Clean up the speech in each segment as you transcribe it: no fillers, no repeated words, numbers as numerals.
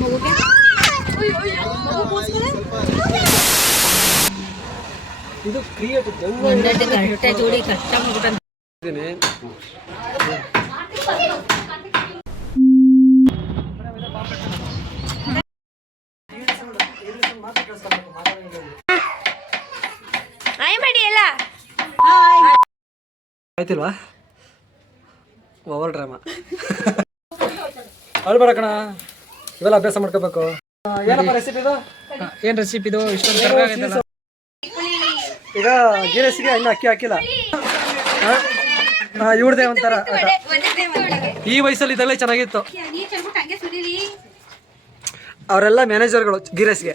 ಮಗುಗೆ ಇದು create correct ಜೋಡಿ ಕಷ್ಟ ಮಾಡ್ಬಿಟ್ಟು ಆಯ್ತಿಲ್ವಾ ಓವರ್ ಡ್ರಾಮಾ ಅಳ್ಬೇಡ ಕಣ ಇವೆಲ್ಲ ಅಭ್ಯಾಸ ಮಾಡ್ಕೋಬೇಕು ಏನಪ್ಪ ರೆಸಿಪಿ ಇದು ಏನು ರೆಸಿಪಿ ಇದು ಇಷ್ಟೊಂದು ಕರ್ಗಾಗೈತಲ್ಲ ಈಗ ಗೀ ರೆಸಿಗೆ ಇನ್ನು ಅಕ್ಕಿ ಹಾಕಿಲ್ಲ ಇವ್ರದೇ ಒಂಥರ ಈ ವಯಸ್ಸಲ್ಲಿ ಇದೆಲ್ಲ ಚೆನ್ನಾಗಿತ್ತು ಅವರೆಲ್ಲ ಮ್ಯಾನೇಜರ್ಗಳು ಗೀ ರೆಸ್ಗೆ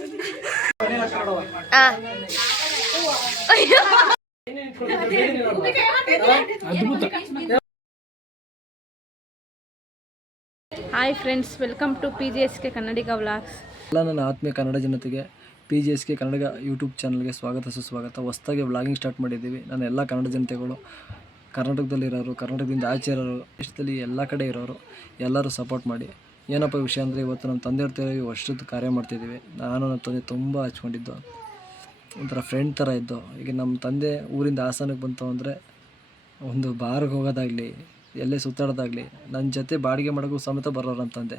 hi friends, welcome to PGSK Kannadiga vlogs. ಎಲ್ಲ ನನ್ನ ಆತ್ಮೀಯ ಕನ್ನಡ ಜನತೆಗೆ PGSK ಕನ್ನಡ ಯೂಟ್ಯೂಬ್ ಚಾನಲ್ಗೆ ಸ್ವಾಗತ ಸುಸ್ವಾಗತ. ಹೊಸದಾಗಿ ವ್ಲಾಗಿಂಗ್ ಸ್ಟಾರ್ಟ್ ಮಾಡಿದ್ದೀವಿ. ನನ್ನ ಎಲ್ಲ ಕನ್ನಡ ಜನತೆಗಳು, ಕರ್ನಾಟಕದಲ್ಲಿರೋರು, ಕರ್ನಾಟಕದಿಂದ ಆಚೆ ಇರೋರು, ದೇಶದಲ್ಲಿ ಎಲ್ಲ ಕಡೆ ಇರೋರು ಎಲ್ಲರೂ ಸಪೋರ್ಟ್ ಮಾಡಿ. ಏನಪ್ಪ ವಿಷಯ ಅಂದರೆ, ಇವತ್ತು ನಮ್ಮ ತಂದೆಯವ್ರ ತೇರಿಗೆ ವರ್ಷದ ಕಾರ್ಯ ಮಾಡ್ತಿದ್ದೀವಿ. ನಾನು ನನ್ನ ತಂದೆ ತುಂಬ ಹಚ್ಕೊಂಡಿದ್ದು, ಒಂಥರ ಫ್ರೆಂಡ್ ಥರ ಇದ್ದು. ಈಗ ನಮ್ಮ ತಂದೆ ಊರಿಂದ ಹಾಸನಕ್ಕೆ ಬಂತು ಅಂದರೆ ಒಂದು ಬಾರ್ಗೆ ಹೋಗೋದಾಗಲಿ, ಎಲ್ಲೇ ಸುತ್ತಾಡೋದಾಗಲಿ, ನನ್ನ ಜೊತೆ ಬಾಡಿಗೆ ಮಾಡೋಕ್ಕೂ ಸಮೇತ ಬರೋರು ನಮ್ಮ ತಂದೆ.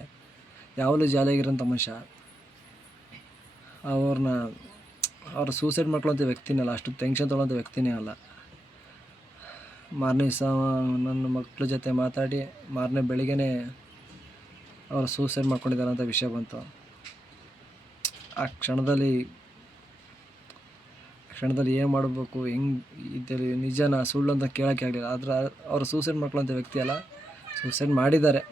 ಯಾವಾಗಲೂ ಜಾಲಿಯಾಗಿರೋಂಥ ಮನುಷ್ಯ. ಅವ್ರು ಸೂಸೈಡ್ ಮಾಡ್ಕೊಳ್ಳೋಂಥ ವ್ಯಕ್ತಿನೇ ಅಲ್ಲ, ಅಷ್ಟು ಟೆನ್ಷನ್ ತೊಗೊಳ್ಳೋಂಥ ವ್ಯಕ್ತಿನೇ ಅಲ್ಲ. ಮಾರನೇ ದಿವಸ ನನ್ನ ಮಕ್ಕಳ ಜೊತೆ ಮಾತಾಡಿ ಮಾರನೇ ಬೆಳಿಗ್ಗೆ ಅವರು ಸೂಸೈಡ್ ಮಾಡ್ಕೊಂಡಿದ್ದಾರೆ ಅಂತ ವಿಷಯ ಬಂತು. ಆ ಕ್ಷಣದಲ್ಲಿ ಏನು ಮಾಡಬೇಕು, ಹೆಂಗೆ ಇದರಲ್ಲಿ ನಿಜನ ಸುಳ್ಳು ಅಂತ ಕೇಳೋಕ್ಕೆ ಆಗಲಿಲ್ಲ. ಆದರೆ ಅವರು ಸೂಸೈಡ್ ಮಾಡ್ಕೊಳ್ಳೋಂಥ ವ್ಯಕ್ತಿ ಅಲ್ಲ, ಸೂಸೈಡ್ ಮಾಡಿದ್ದಾರೆ.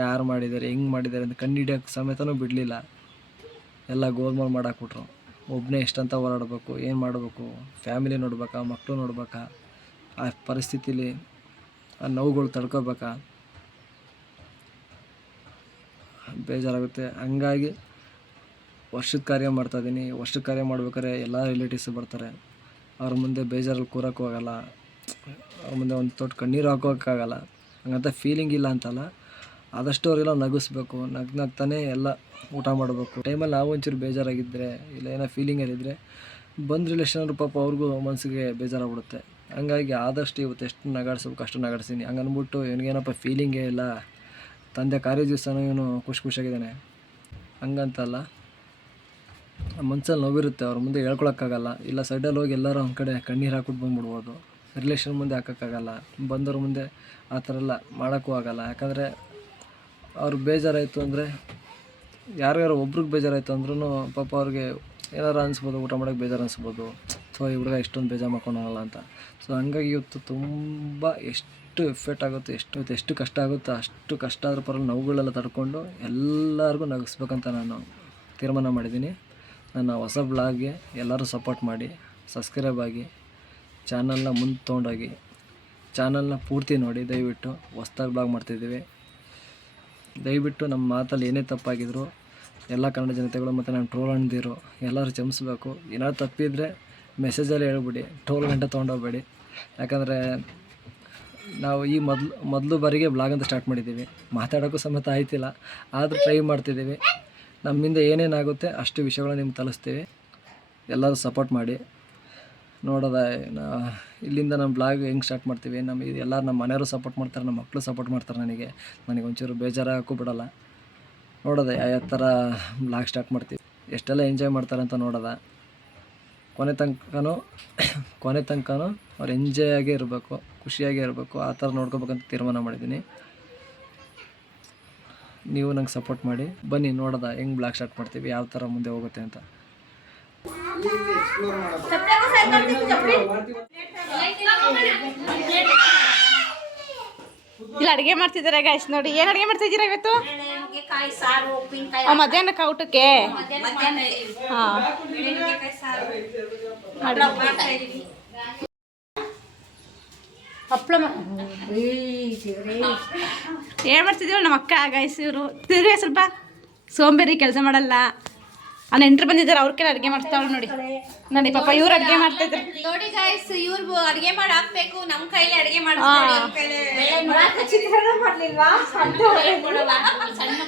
ಯಾರು ಮಾಡಿದ್ದಾರೆ, ಹೆಂಗೆ ಮಾಡಿದ್ದಾರೆ ಅಂತ ಕಂಡುಹಿಡಿಯೋಕ್ಕೆ ಸಮೇತನೂ ಬಿಡಲಿಲ್ಲ. ಎಲ್ಲ ಗೋಲ್ಮಾಲ್ ಮಾಡಾಕ್ಬಿಟ್ರು. ಒಬ್ಬನೇ ಎಷ್ಟಂತ ಹೋರಾಡಬೇಕು, ಏನು ಮಾಡಬೇಕು, ಫ್ಯಾಮಿಲಿ ನೋಡ್ಬೇಕಾ, ಮಕ್ಕಳು ನೋಡ್ಬೇಕಾ, ಆ ಪರಿಸ್ಥಿತಿಲಿ ಆ ನೋವುಗಳು ತಡ್ಕೋಬೇಕಾ, ಬೇಜಾರಾಗುತ್ತೆ. ಹಂಗಾಗಿ ವರ್ಷದ ಕಾರ್ಯ ಮಾಡ್ತಾಯಿದ್ದೀನಿ. ವರ್ಷದ ಕಾರ್ಯ ಮಾಡ್ಬೇಕಾದ್ರೆ ಎಲ್ಲ ರಿಲೇಟಿವ್ಸು ಬರ್ತಾರೆ. ಅವ್ರ ಮುಂದೆ ಬೇಜಾರಲ್ಲಿ ಕೂರೋಕ್ಕೂ ಆಗೋಲ್ಲ, ಅವ್ರ ಮುಂದೆ ಒಂದು ತೊಟ್ಟು ಕಣ್ಣೀರು ಹಾಕೋಕ್ಕಾಗಲ್ಲ. ಹಂಗಂತ ಫೀಲಿಂಗ್ ಇಲ್ಲ ಅಂತಲ್ಲ, ಆದಷ್ಟು ಅವರೆಲ್ಲ ನಗಿಸ್ಬೇಕು. ನಗ್ತಾನೆ ಎಲ್ಲ ಊಟ ಮಾಡಬೇಕು. ಟೈಮಲ್ಲಿ ನಾವು ಒಂಚೂರು ಬೇಜಾರಾಗಿದ್ದರೆ, ಇಲ್ಲ ಏನೋ ಫೀಲಿಂಗಲ್ಲಿದ್ದರೆ ಬಂದು ರಿಲೇಷನವ್ರು ಪಾಪ ಅವ್ರಿಗೂ ಮನಸ್ಸಿಗೆ ಬೇಜಾರಾಗ್ಬಿಡುತ್ತೆ. ಹಂಗಾಗಿ ಆದಷ್ಟು ಇವತ್ತು ಎಷ್ಟು ನಗಾಡ್ಸ್ಬೇಕು ಅಷ್ಟು ನಗಾಡ್ಸೀನಿ. ಹಂಗೆ ಅಂದ್ಬಿಟ್ಟು ಇವನಿಗೇನಪ್ಪ ಫೀಲಿಂಗೇ ಇಲ್ಲ, ತಂದೆ ಕಾರ್ಯ ದಿವಸನೂ ಇವನು ಖುಷಿಯಾಗಿದ್ದಾನೆ ಹಂಗಂತಲ್ಲ. ಮನ್ಸಲ್ಲಿ ನೋವಿರುತ್ತೆ, ಅವ್ರ ಮುಂದೆ ಹೇಳ್ಕೊಳಕ್ಕಾಗಲ್ಲ. ಇಲ್ಲ ಸೈಡಲ್ಲಿ ಹೋಗಿ ಎಲ್ಲರೂ ಒಂದು ಕಡೆ ಕಣ್ಣೀರು ಹಾಕ್ಬಿಟ್ಟು ಬಂದ್ಬಿಡ್ಬೋದು. ರಿಲೇಷನ್ ಮುಂದೆ ಹಾಕೋಕ್ಕಾಗಲ್ಲ, ಬಂದವ್ರ ಮುಂದೆ ಆ ಥರ ಎಲ್ಲ ಮಾಡೋಕ್ಕೂ ಆಗೋಲ್ಲ. ಯಾಕಂದರೆ ಅವ್ರಿಗೆ ಬೇಜಾರಾಯಿತು ಅಂದರೆ, ಯಾರ್ಯಾರು ಒಬ್ರಿಗೆ ಬೇಜಾರಾಯಿತು ಅಂದ್ರೂ ಪಾಪ ಅವ್ರಿಗೆ ಏನಾರು ಅನಿಸ್ಬೋದು, ಊಟ ಮಾಡೋಕ್ಕೆ ಬೇಜಾರು ಅನಿಸ್ಬೋದು, ಈ ಹುಡುಗ ಇಷ್ಟೊಂದು ಬೇಜಾರು ಮಾಡ್ಕೊಳಲ್ಲ ಅಂತ. ಸೊ ಹಂಗಾಗಿ ಇವತ್ತು ತುಂಬ ಎಷ್ಟು ಎಫೆಕ್ಟ್ ಆಗುತ್ತೆ, ಎಷ್ಟು ಕಷ್ಟ ಆಗುತ್ತೋ ಅಷ್ಟು ಕಷ್ಟ ಆದ್ರೂ ಪರವಾಗಿಲ್ಲ, ನೋವುಗಳೆಲ್ಲ ತಡ್ಕೊಂಡು ಎಲ್ಲರಿಗೂ ನಗಿಸ್ಬೇಕಂತ ನಾನು ತೀರ್ಮಾನ ಮಾಡಿದ್ದೀನಿ. ನನ್ನ ಹೊಸ ಬ್ಲಾಗ್ಗೆ ಎಲ್ಲರೂ ಸಪೋರ್ಟ್ ಮಾಡಿ, ಸಬ್ಸ್ಕ್ರೈಬ್ ಆಗಿ, ಚಾನಲ್ನ ಮುಂದೆ ತೊಗೊಂಡೋಗಿ, ಚಾನಲ್ನ ಪೂರ್ತಿ ನೋಡಿ ದಯವಿಟ್ಟು. ಹೊಸ್ದಾಗಿ ಬ್ಲಾಗ್ ಮಾಡ್ತಿದ್ದೀವಿ. ದಯವಿಟ್ಟು ನಮ್ಮ ಮಾತಲ್ಲಿ ಏನೇ ತಪ್ಪಾಗಿದ್ರು ಎಲ್ಲ ಕನ್ನಡ ಜನತೆಗಳು ಮತ್ತು ನಾನು ಟ್ರೋಲ್ ಅಂದಿರು ಎಲ್ಲರೂ ಕ್ಷಮಿಸ್ಬೇಕು. ಏನಾದ್ರು ತಪ್ಪಿದರೆ ಮೆಸೇಜಲ್ಲಿ ಹೇಳ್ಬಿಡಿ, ಟ್ರೋಲ್ ಗಂಟೆ ತೊಗೊಂಡೋಗ್ಬೇಡಿ. ಯಾಕಂದರೆ ನಾವು ಈ ಮೊದಲು ಬಾರಿಗೆ ಬ್ಲಾಗ್ ಅಂತ ಸ್ಟಾರ್ಟ್ ಮಾಡಿದ್ದೀವಿ. ಮಾತಾಡೋಕ್ಕೂ ಸಮೇತ ಆಯ್ತಿಲ್ಲ, ಆದರೂ ಟ್ರೈ ಮಾಡ್ತಿದ್ದೀವಿ. ನಮ್ಮಿಂದ ಏನೇನಾಗುತ್ತೆ ಅಷ್ಟು ವಿಷಯಗಳನ್ನ ನಿಮ್ಗೆ ತಲುಪಿಸ್ತೀವಿ. ಎಲ್ಲರೂ ಸಪೋರ್ಟ್ ಮಾಡಿ. ನೋಡೋದ ಇಲ್ಲಿಂದ ನಮ್ಮ ಬ್ಲಾಗ್ ಹೆಂಗೆ ಸ್ಟಾರ್ಟ್ ಮಾಡ್ತೀವಿ, ಎಲ್ಲರೂ ನಮ್ಮ ಮನೆಯವರು ಸಪೋರ್ಟ್ ಮಾಡ್ತಾರೆ, ನಮ್ಮ ಮಕ್ಕಳು ಸಪೋರ್ಟ್ ಮಾಡ್ತಾರೆ. ನನಗೆ ಒಂಚೂರು ಬೇಜಾರಾಗೋಕ್ಕೂ ಬಿಡೋಲ್ಲ. ನೋಡೋದ ಯಾವ ಥರ ಬ್ಲಾಗ್ ಸ್ಟಾರ್ಟ್ ಮಾಡ್ತೀವಿ, ಎಷ್ಟೆಲ್ಲ ಎಂಜಾಯ್ ಮಾಡ್ತಾರೆ ಅಂತ ನೋಡೋದ. ಕೊನೆ ತನಕನೂ ಅವ್ರು ಎಂಜಾಯ್ ಆಗೇ ಇರಬೇಕು, ಖುಷಿಯಾಗೇ ಇರಬೇಕು, ಆ ಥರ ನೋಡ್ಕೋಬೇಕಂತ ತೀರ್ಮಾನ ಮಾಡಿದ್ದೀನಿ. ನೀವು ನಂಗೆ ಸಪೋರ್ಟ್ ಮಾಡಿ. ಬನ್ನಿ ನೋಡೋದ ಹೆಂಗೆ ಬ್ಲಾಗ್ ಸ್ಟಾರ್ಟ್ ಮಾಡ್ತೀವಿ, ಯಾವ ಥರ ಮುಂದೆ ಹೋಗುತ್ತೆ ಅಂತ. ಇಲ್ಲ ಅಡುಗೆ ಮಾಡ್ತಿದ್ದಾರೆ ಗೈಸ್. ನೋಡಿ ಏನು ಅಡುಗೆ ಮಾಡ್ತಿದ್ದೀರಾ ಇವತ್ತು? ಮಧ್ಯಾಹ್ನಕ್ಕೆ ಊಟಕ್ಕೆ ಹಾಂ ಹಪ್ಪಳ ಏನು ಮಾಡ್ತಿದ್ದೀವಿ ನಮ್ಮ ಅಕ್ಕ ಗೈಸ್. ಇವರು ತಿರ್ಗಿ ಸ್ವಲ್ಪ ಸೋಂಬೇರಿ, ಕೆಲಸ ಮಾಡಲ್ಲ. ನೆಂಟರು ಬಂದಿದ್ದಾರೆ, ಅವ್ರ ಕೈಲಿ ಅಡುಗೆ ಮಾಡ್ತಾವ್ರು. ನೋಡಿ ಪಾಪ ಇವ್ರು ಅಡುಗೆ ಮಾಡ್ತಿದ್ರು. ನೋಡಿ ಗೈಸ್, ಇವ್ರು ಅಡುಗೆ ಮಾಡಿ ಹಾಕ್ಬೇಕು, ನಮ್ಮ ಕೈಲಿ ಅಡುಗೆ ಮಾಡಿ. ಸಣ್ಣ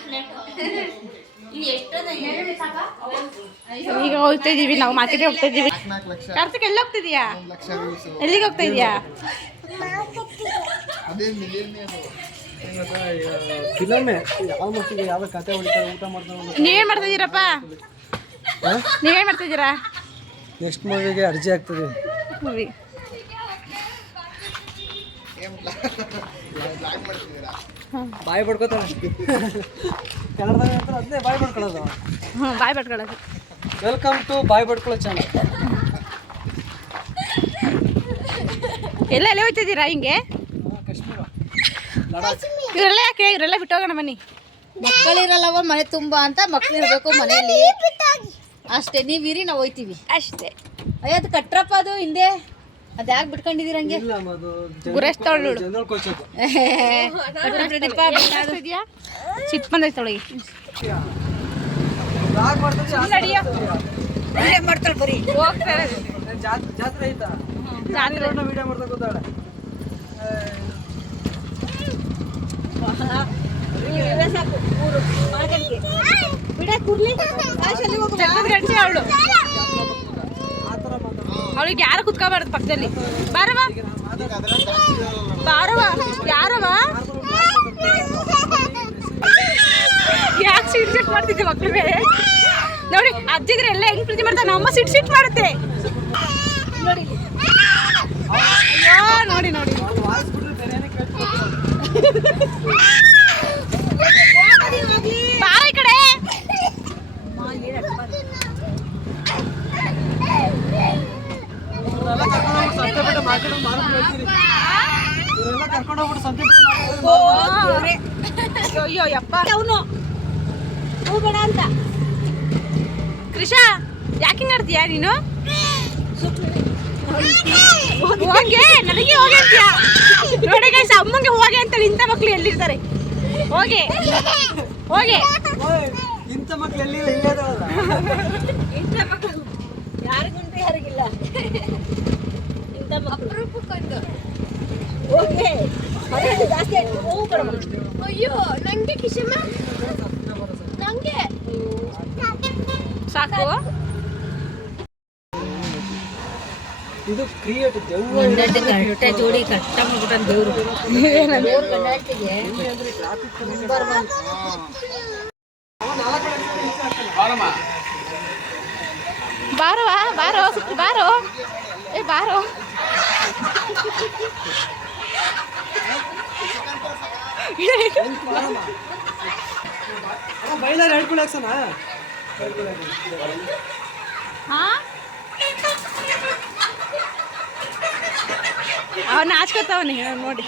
ಈಗ ಹೋಗ್ತಾ ಇದೀವಿ ನಾವು, ಮಾರ್ಕೆಟ್ಗೆ ಹೋಗ್ತಾ ಇದೀವಿ. ಕಾರ್ತಿಕ್ ಎಲ್ಲಿ ಹೋಗ್ತಿದ್ಯಾ? ಎಲ್ಲಿಗೆ ಹೋಗ್ತಾ ಇದೀಯಾ? ಫಿಲಮೇ ಆಲ್ಮೋಸ್ಟ್ ಈಗ ಯಾವ ಕತೆ ಹೊಡಿತಾರೆ, ಊಟ ಮಾಡ್ತಾರೆ. ನೀವೇನ್ ಮಾಡ್ತಾ ಇದೀರಪ್ಪ? ನೀವೇನ್ ಮಾಡ್ತಾ ಇದೀರಾ? ನೆಕ್ಸ್ಟ್ ಮೂವಿಗೆ ಅರ್ಜಿ ಆಗ್ತದೆ. ಮೂವಿ ಬಾಯಿ ಪಡ್ಕೋತಾನೆ ಕನ್ನಡದಾಗ ಅಂತ ಅದನ್ನೇ ಬಾಯಿ ಪಡ್ಕೊಳ್ಳೋದು. ಬಾಯ್ ಪಟ್ಕೊಳ್ಳೋದು. ವೆಲ್ಕಮ್ ಟು ಬಾಯಿ ಪಡ್ಕೊಳ್ಳೋ ಚಾನಲ್. ಎಲ್ಲ ಎಲ್ಲಿ ಹೋಗ್ತಿದ್ದೀರಾ ಹಿಂಗೆ? ಕಾಶ್ಮೀರ, ಲಡಾಖ್. ಇವರೆಲ್ಲ ಯಾಕೆ? ಇವರೆಲ್ಲ ಬಿಟ್ಟೋಗೋಣ ಬನ್ನಿ. ಮಕ್ಕಳಿರಲ್ಲವ ಮನೆ ತುಂಬಾ ಅಂತ ಮಕ್ಕಳಿರ್ಬೇಕು ಮನೆಯಲ್ಲಿ ಅಷ್ಟೇ. ನೀವಿರಿ ನಾವು ಹೋಯ್ತೀವಿ ಅಷ್ಟೇ. ಅಯ್ಯೋ ಅದು ಕಟ್ರಪ್ಪ, ಅದು ಹಿಂದೆ ಅದು ಯಾಕೆ ಬಿಟ್ಕೊಂಡಿದ್ದೀರ ಹಂಗೆ? ಇಲ್ಲ ಅದು ಗುರೇಶ್ ತಗೊಳ್ಳು. ಜನರಲ್ ಕೋಚ್ ಅದು. ಸಿಟ್ಟು ಬಂದೈತೆ ಅವಳಿಗೆ. ಬ್ಲಾಗ್ ಮಾಡ್ತಾರೆ, ಮಾಡ್ತಾಳೆ ಬರೀ ಹೋಗ್ತಾರೆ. ಜಾತ್ರೆ ಐತಾ? ಜಾತ್ರೆ ವಿಡಿಯೋ ಮಾಡ್ತಾ ಕೂತಾಳೆ. ಅವಳು ಅವಳಿಗೆ ಯಾರು ಕುತ್ಕೋಬಾರ್ದು ಪಕ್ಕದಲ್ಲಿ. ಬಾರವ ಬಾರವ, ಯಾರವ? ಯಾಕೆ ಸಿಟ್ ಸಿಟ್ ಮಾಡ್ತಿದ್ದೆ ಮಕ್ಳು ಮೇಲೆ? ನೋಡಿ ಅಜ್ಜಿದ್ರೆ ಎಲ್ಲ ಹೆಂಗ್ ಪ್ರೀತಿ ಮಾಡ್ತಾರೆ. ನಮ್ಮಮ್ಮ ಸಿಟ್ ಸಿಟ್ ಮಾಡುತ್ತೆ ನೋಡಿ. ಅಯ್ಯೋ ನೋಡಿ ನೋಡಿ. ಬಾರ ಈ ಕಡೆ. ಅಯ್ಯೋ ಯಪ್ಪ ಅವನು ಹೋಗೋಣ ಅಂತ. ಕೃಷಾ ಯಾಕೆ ಆಡ್ತೀಯಾ ನೀನು? ಹೋಗೆ ನನಗೆ ಹೋಗಿ ಅಂತೀಯ ನೋಡಿ ಗೈಸ್. ಅಮ್ಮಂಗೆ ಹೋಗಿ ಅಂತ ಇಂಥ ಮಕ್ಳು ಎಲ್ಲಿರ್ತಾರೆ? ಹೋಗಿ ಹೋಗಿ. ಇಂಥ ಮಕ್ಳು ಎಲ್ಲಿ ಇಂಥ ಮಕ್ಕಳು ಯಾರಿಗುಂಟು ಯಾರಿಗಿಲ್ಲ. ಇಂಥ ಮಕ್ಕಳು ಹೋಗಿ ಜಾಸ್ತಿ ಆಯ್ತು. ಅಯ್ಯೋ ನಂಗೆ ಕಿಶಮ್ಮ, ನಂಗೆ ಸಾಕು. ಇದು ಕ್ರಿಯೇಟ್ ಕರೆಕ್ಟ ಜೋಡಿ ಕಷ್ಟ ಮಾಡ್ಬಿಟ್ಟ ದೇವ್ರು. ಬಾರೋ ಬಾರೋ ಬಾರೋ, ಏ ಬಾರೋ. ಬೈಲಾರ ಹೇಳ್ಕೊಳ್ಳಿ ಹಾಕ್ಸಣ. ಅವನ್ನ ನಾಚ್ಕೊತಾವನಿ ನೋಡಿ.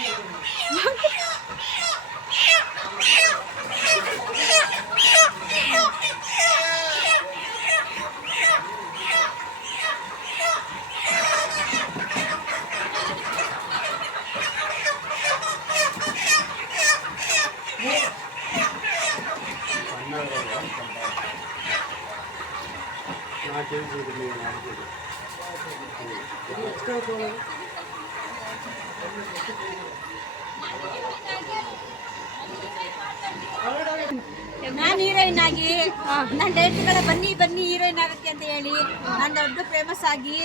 ನಾನು ಹೀರೋಯಿನ್ ಆಗಿ ನನ್ನ ಡೈರೆಕ್ಟ್ಗಳ ಬನ್ನಿ ಬನ್ನಿ ಹೀರೋಯಿನ್ ಆಗಕ್ಕೆ ಅಂತ ಹೇಳಿ ನಾನು ದೊಡ್ಡ ಫೇಮಸ್ ಆಗಿ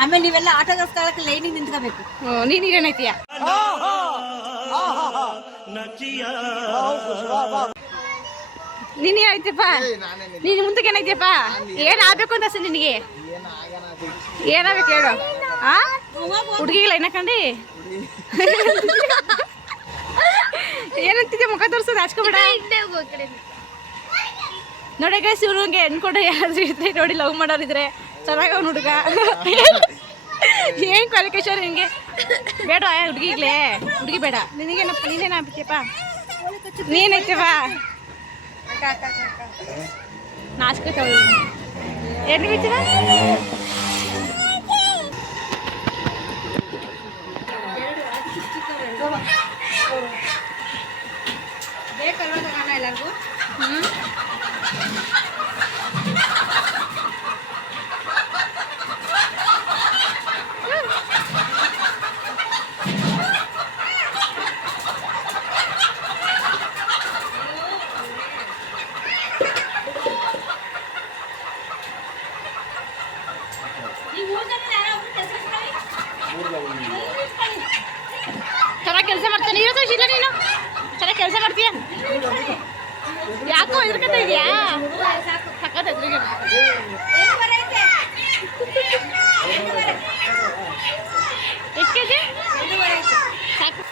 ಆಮೇಲೆ ನೀವೆಲ್ಲ ಆಟೋಗ್ರಾಫ್ ತಗೊಳಕ್ಕೆ ಲೈನಿಗೆ ನಿಂತ್ಕೋಬೇಕು. ನೀನು ಏನೈತಿಯ? ನೀನು ಏನೈತಿಯಪ್ಪ? ನೀನು ಮುಂದಕ್ಕೆ ಏನೈತಿಯಪ್ಪ? ಏನಾಗಬೇಕು ಅಂತ ಅಸಲು ನಿನಗೆ? ಏನಾಗಬೇಕು ಹೇಳು. ಹುಡುಗಿಗಳ ಏನಕ್ಕಂಡು ಏನಂತಿದ್ದೆ? ಮುಖ ತೋರಿಸೋದು ಹಾಚ್ಕೊಬೇಡ ನೋಡಿ ಗೈಸ್. ಇವ್ರಿಗೆ ಹೆಣ್ಕೊಡ ಯಾರಾದ್ರೂ ಇದ್ರೆ ನೋಡಿ, ಲವ್ ಮಾಡೋರಿದ್ರೆ ಚೆನ್ನಾಗ ಅವ್ನು ಹುಡುಗ. ಏನು ಕ್ವಾಲಿಫಿಕೇಶನ್ ನಿನಗೆ ಬೇಡ ಹುಡುಗಿಗ್ಲೇ? ಹುಡುಗಿ ಬೇಡ ನಿನಗೇನಪ್ಪ? ನೀನೇನಾಗ್ಬಿಟ್ಟಿಯಪ್ಪ? ನೀನೈತಪ್ಪ ನಾಚ್ಕೋತಾವ. ಎಲ್ಲಿ ಬಿಡ್ತೀರ? ಬೇಕಲ್ವ ತಗೋಣ ಎಲ್ಲರಿಗೂ? ಯಾಕೋ ಎದುರ್ಕತೆ ಇದೆಯಾ ಸಖತ್ ಎದುರಿಗೆ ಎಷ್ಟು ಕೆ ಜಿ ಸಾಕು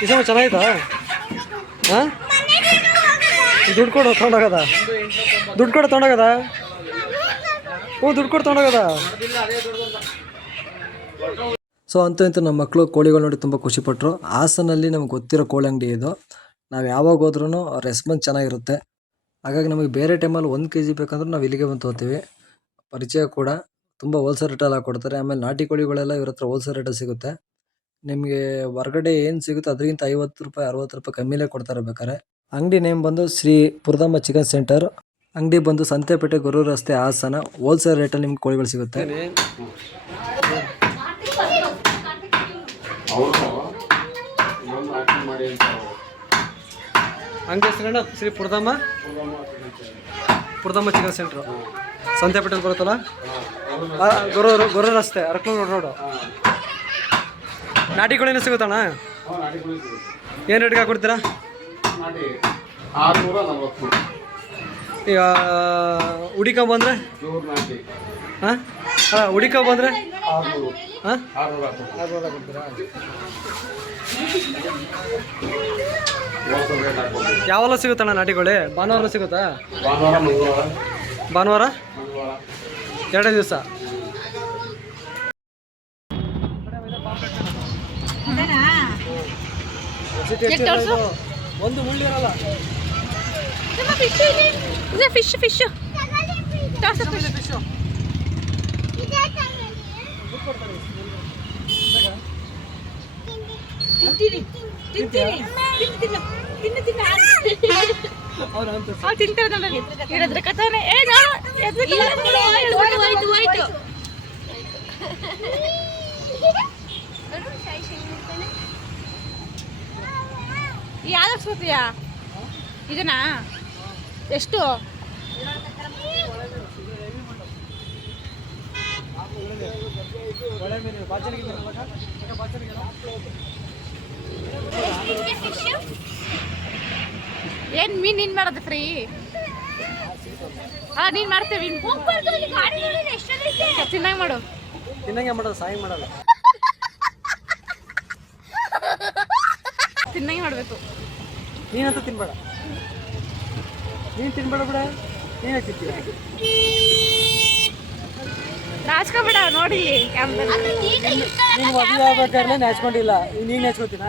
ಕಿಸಮ್ಮ ಚೆನ್ನಾಯ್ತಾ ಹಾಂ ದುಡ್ಡು ಕೊಡು ತೊಗೊಂಡೋಗದ ದುಡ್ಡು ಕೊಡು ತೊಗೊಂಡೋಗದ ಹ್ಞೂ ದುಡ್ಡು ಕೊಡು ತೊಗೊಂಡೋಗದ. ಸೊ ಅಂತೂ ಇಂತೂ ನಮ್ಮ ಮಕ್ಕಳು ಕೋಳಿಗಳು ನೋಡಿ ತುಂಬ ಖುಷಿಪಟ್ಟರು. ಹಾಸನಲ್ಲಿ ನಮ್ಗೆ ಗೊತ್ತಿರೋ ಕೋಳಿ ಅಂಗಡಿ ಇದು. ನಾವು ಯಾವಾಗ ಹೋದ್ರೂ ರೆಸ್ಪಾನ್ಸ್ ಚೆನ್ನಾಗಿರುತ್ತೆ. ಹಾಗಾಗಿ ನಮಗೆ ಬೇರೆ ಟೈಮಲ್ಲಿ 1 kg ಬೇಕಂದ್ರೆ ನಾವು ಇಲ್ಲಿಗೆ ಬಂದು ತೊಗೋತೀವಿ. ಪರಿಚಯ ಕೂಡ ತುಂಬ ಹೋಲ್ಸೇಲ್ ರೇಟಲ್ಲಿ ಹಾಕ್ಕೊಡ್ತಾರೆ. ಆಮೇಲೆ ನಾಟಿ ಕೋಳಿಗಳೆಲ್ಲ ಇವ್ರ ಹತ್ರ ಹೋಲ್ಸೇಲ್ ರೇಟಲ್ಲಿ ಸಿಗುತ್ತೆ. ನಿಮಗೆ ಹೊರಗಡೆ ಏನು ಸಿಗುತ್ತೆ ಅದಕ್ಕಿಂತ 50 ರೂಪಾಯಿ 60 ರೂಪಾಯಿ ಕಮ್ಮಿಲೇ ಕೊಡ್ತಾರೆ ಬೇಕಾರೆ. ಅಂಗಡಿ ನೇಮ್ ಬಂದು ಶ್ರೀ ಪುರದಮ್ಮ ಚಿಕನ್ ಸೆಂಟರ್. ಅಂಗಡಿ ಬಂದು ಸಂತೆಪೇಟೆ ಗೊರೂರು ರಸ್ತೆ ಹಾಸನ. ಹೋಲ್ಸೇಲ್ ರೇಟಲ್ಲಿ ನಿಮ್ಗೆ ಕೋಳಿಗಳು ಸಿಗುತ್ತೆ. ಅಂಗಡಿ ಹೆಸರೇನ ಶ್ರೀ ಪುರದಮ್ಮ ಚಿಕನ್ ಸೆಂಟ್ರು. ಸಂತೆಪೇಟೆಲಿ ಬರುತ್ತಲ್ಲ ಗೊರೂರು ರಸ್ತೆ ಅರಕಲೂರು ರೋಡು. ನಾಟಿ ಕೋಳಿನೂ ಸಿಗುತ್ತಣ್ಣ? ಏನು ರೇಟ್ಗೆ ಹಾಕ್ಕೊಡ್ತೀರಾ? ಈಗ ಹುಡಿಕ ಬಂದರೆ ಹಾಂ ಹುಡಿಕ ಬಂದರೆ ಹಾಂ 600 ಕೊಡ್ತೀರಾ? ಯಾವೆಲ್ಲ ಸಿಗುತ್ತಣ್ಣ ನಾಟಿ ಕೋಳಿ? ಭಾನುವಾರ ಸಿಗುತ್ತಾ? ಭಾನುವಾರ 2 ದಿವಸ. ಒಂದು ಮುಳ್ಳಿರಲ್ಲ. ಫಿಶ್ ಫಿಶ್ ತಿಂತಾರೆ ಕಥಾನೆ. ಯಾವ್ದು ಸೋತಿಯಾ ಇದನಾ? ಎಷ್ಟು? ಏನ್ ಮೀನ್ ನೀನ್ ಮಾಡೋದು ಫ್ರೀ? ನೀನ್ ಮಾಡ್ತೇವೆ ಚೆನ್ನಾಗಿ ಮಾಡು. ತಿನ್ನಂಗೆ ಮಾಡೋದು, ಸಾಯಿ ಮಾಡಲ್ಲ. ತಿನ್ನಂಗೆ ಮಾಡಬೇಕು. ನೀನಂತೂ ತಿನ್ಬೇಡ, ನೀನು ತಿನ್ಬೇಡ ಬಿಡ. ನೀನು ತಿಂತೀಯ? ನಾಚ್ಕೋಬೇಡ ನೋಡಿ. ನೀನು ಮದುವೆ ಆಗ್ಬೇಕಾದ್ರೆ ನಾಚ್ಕೊಂಡಿಲ್ಲ, ನೀನು ನಾಚ್ಕೋತೀನ?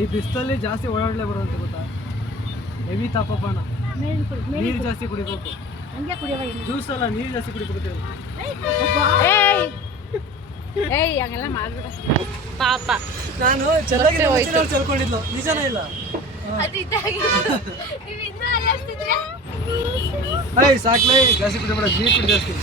ಈ ಬಿಸಿಲಲ್ಲಿ ಜಾಸ್ತಿ ಓಡಾಡಲೇ ಬರುವಂತ ಗೊತ್ತಾ? ಹೆವಿ ತಾಪಮಾನ, ನೀರು ಜಾಸ್ತಿ ಕುಡಿಬೇಕು. ಜ್ಯೂಸ್ ಅಲ್ಲ, ನೀರು ಜಾಸ್ತಿ ಕುಡಿಬೇಕು. ಏಯ್ ಹಂಗೆಲ್ಲ ಮಾಡ್ಬಿಡ ಪಾಪ. ನಾನು ಚೆನ್ನಾಗಿ ಚಲ್ಕೊಂಡಿದ್ಲು, ನಿಜಾನ ಇಲ್ಲ? ಏಯ್ ಸಾಕ್ಲೇ, ಜಾಸ್ತಿ ಕುಡಿಬೇಡ, ನೀರು ಕುಡಿ ಜಾಸ್ತಿ.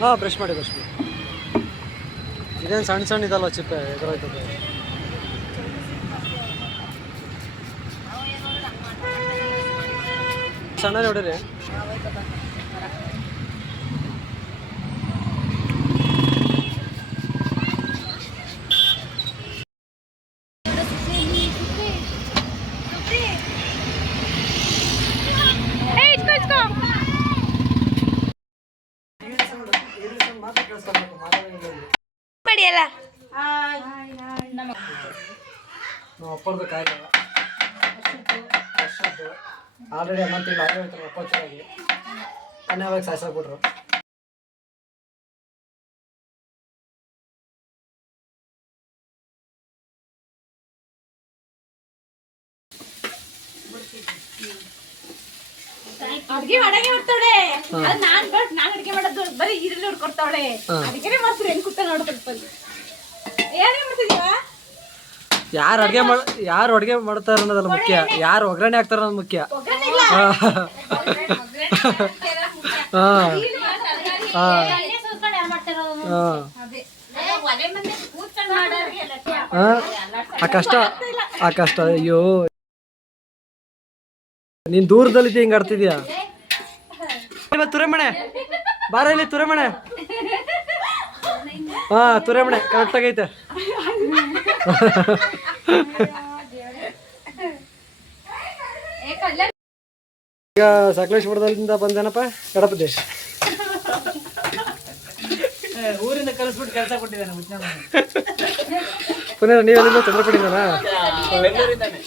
ಹಾಂ ಬ್ರಷ್ ಮಾಡಿ ಇದೇನು ಸಣ್ಣ ಸಣ್ಣ ಇದಲ್ಲ ಚಿಪ್ಪೆ ಎದುರಾಯ್ತದೆ. ಸಣ್ಣ ನೋಡಿರಿ. ಮಾಡಿ ಅಲ್ಲ ನಾವು ಅಪ್ಪರ್ದು ಕಾಯಿಲೆ ಆಲ್ರೆಡಿ 11 ತಿಂಗಳು ಆಗಿರ್ತಾರೆ ಒಪ್ಪತ್ತಾಗಿ ಅನ್ಯವಾಗಿ ಸಾಯಿಸಾಕ್ಬಿಟ್ರು. ಅಡ್ಗೆ ಮಾಡಂಗೆ ಮಾಡ್ತಾಳೆ. ಅದ್ ನಾನ್ ಅಡ್ಗೆ ಮಾಡೋದು ಬರೀ ಈರುಳ್ಳಿ ಹುಡ್ಕೊಡ್ತಾವಳೆ. ಅಡ್ಗೆನೇ ಮಾಡ್ತಾರೆ ಹೆಂಗ್ ಕೂತ ನೋಡ್ತಾರೆ. ಏನೇ ಮಾಡ್ತಿದೀವ? ಯಾರು ಅಡುಗೆ ಮಾಡ್ತಾರೆ ಅನ್ನೋದಲ್ಲ ಮುಖ್ಯ, ಯಾರು ಒಗ್ಗರಣೆ ಹಾಕ್ತಾರ ಅನ್ನೋದು ಮುಖ್ಯ. ಆ ಕಷ್ಟ ಅಯ್ಯೋ ನೀನ್ ದೂರದಲ್ಲಿದ್ದಿ ಹಿಂಗ ಆಡ್ತಿದ್ಯಾ. ತುರೆಮಣೆ ಬಾರ ಇಲ್ಲಿ, ತುರೆಮಣೆ. ಹಾ ತುರೆಮಣೆ ಕರೆಕ್ಟ್ ಆಗೈತೆ. ಈಗ ಸಕಲೇಶ್ಪುರದಿಂದ ಬಂದೇನಪ್ಪ ಕಡಪ ದೇಶ. ಊರಿಂದ ಕಳಿಸ್ಬಿಟ್ಟು ಕೆಲಸ ಕೊಟ್ಟಿದ್ದಾನೆ. ಪುನಃ ನೀವೆಲ್ಲಿಂದ ಚಂದ್ರಪುಡಿಂದನಾ?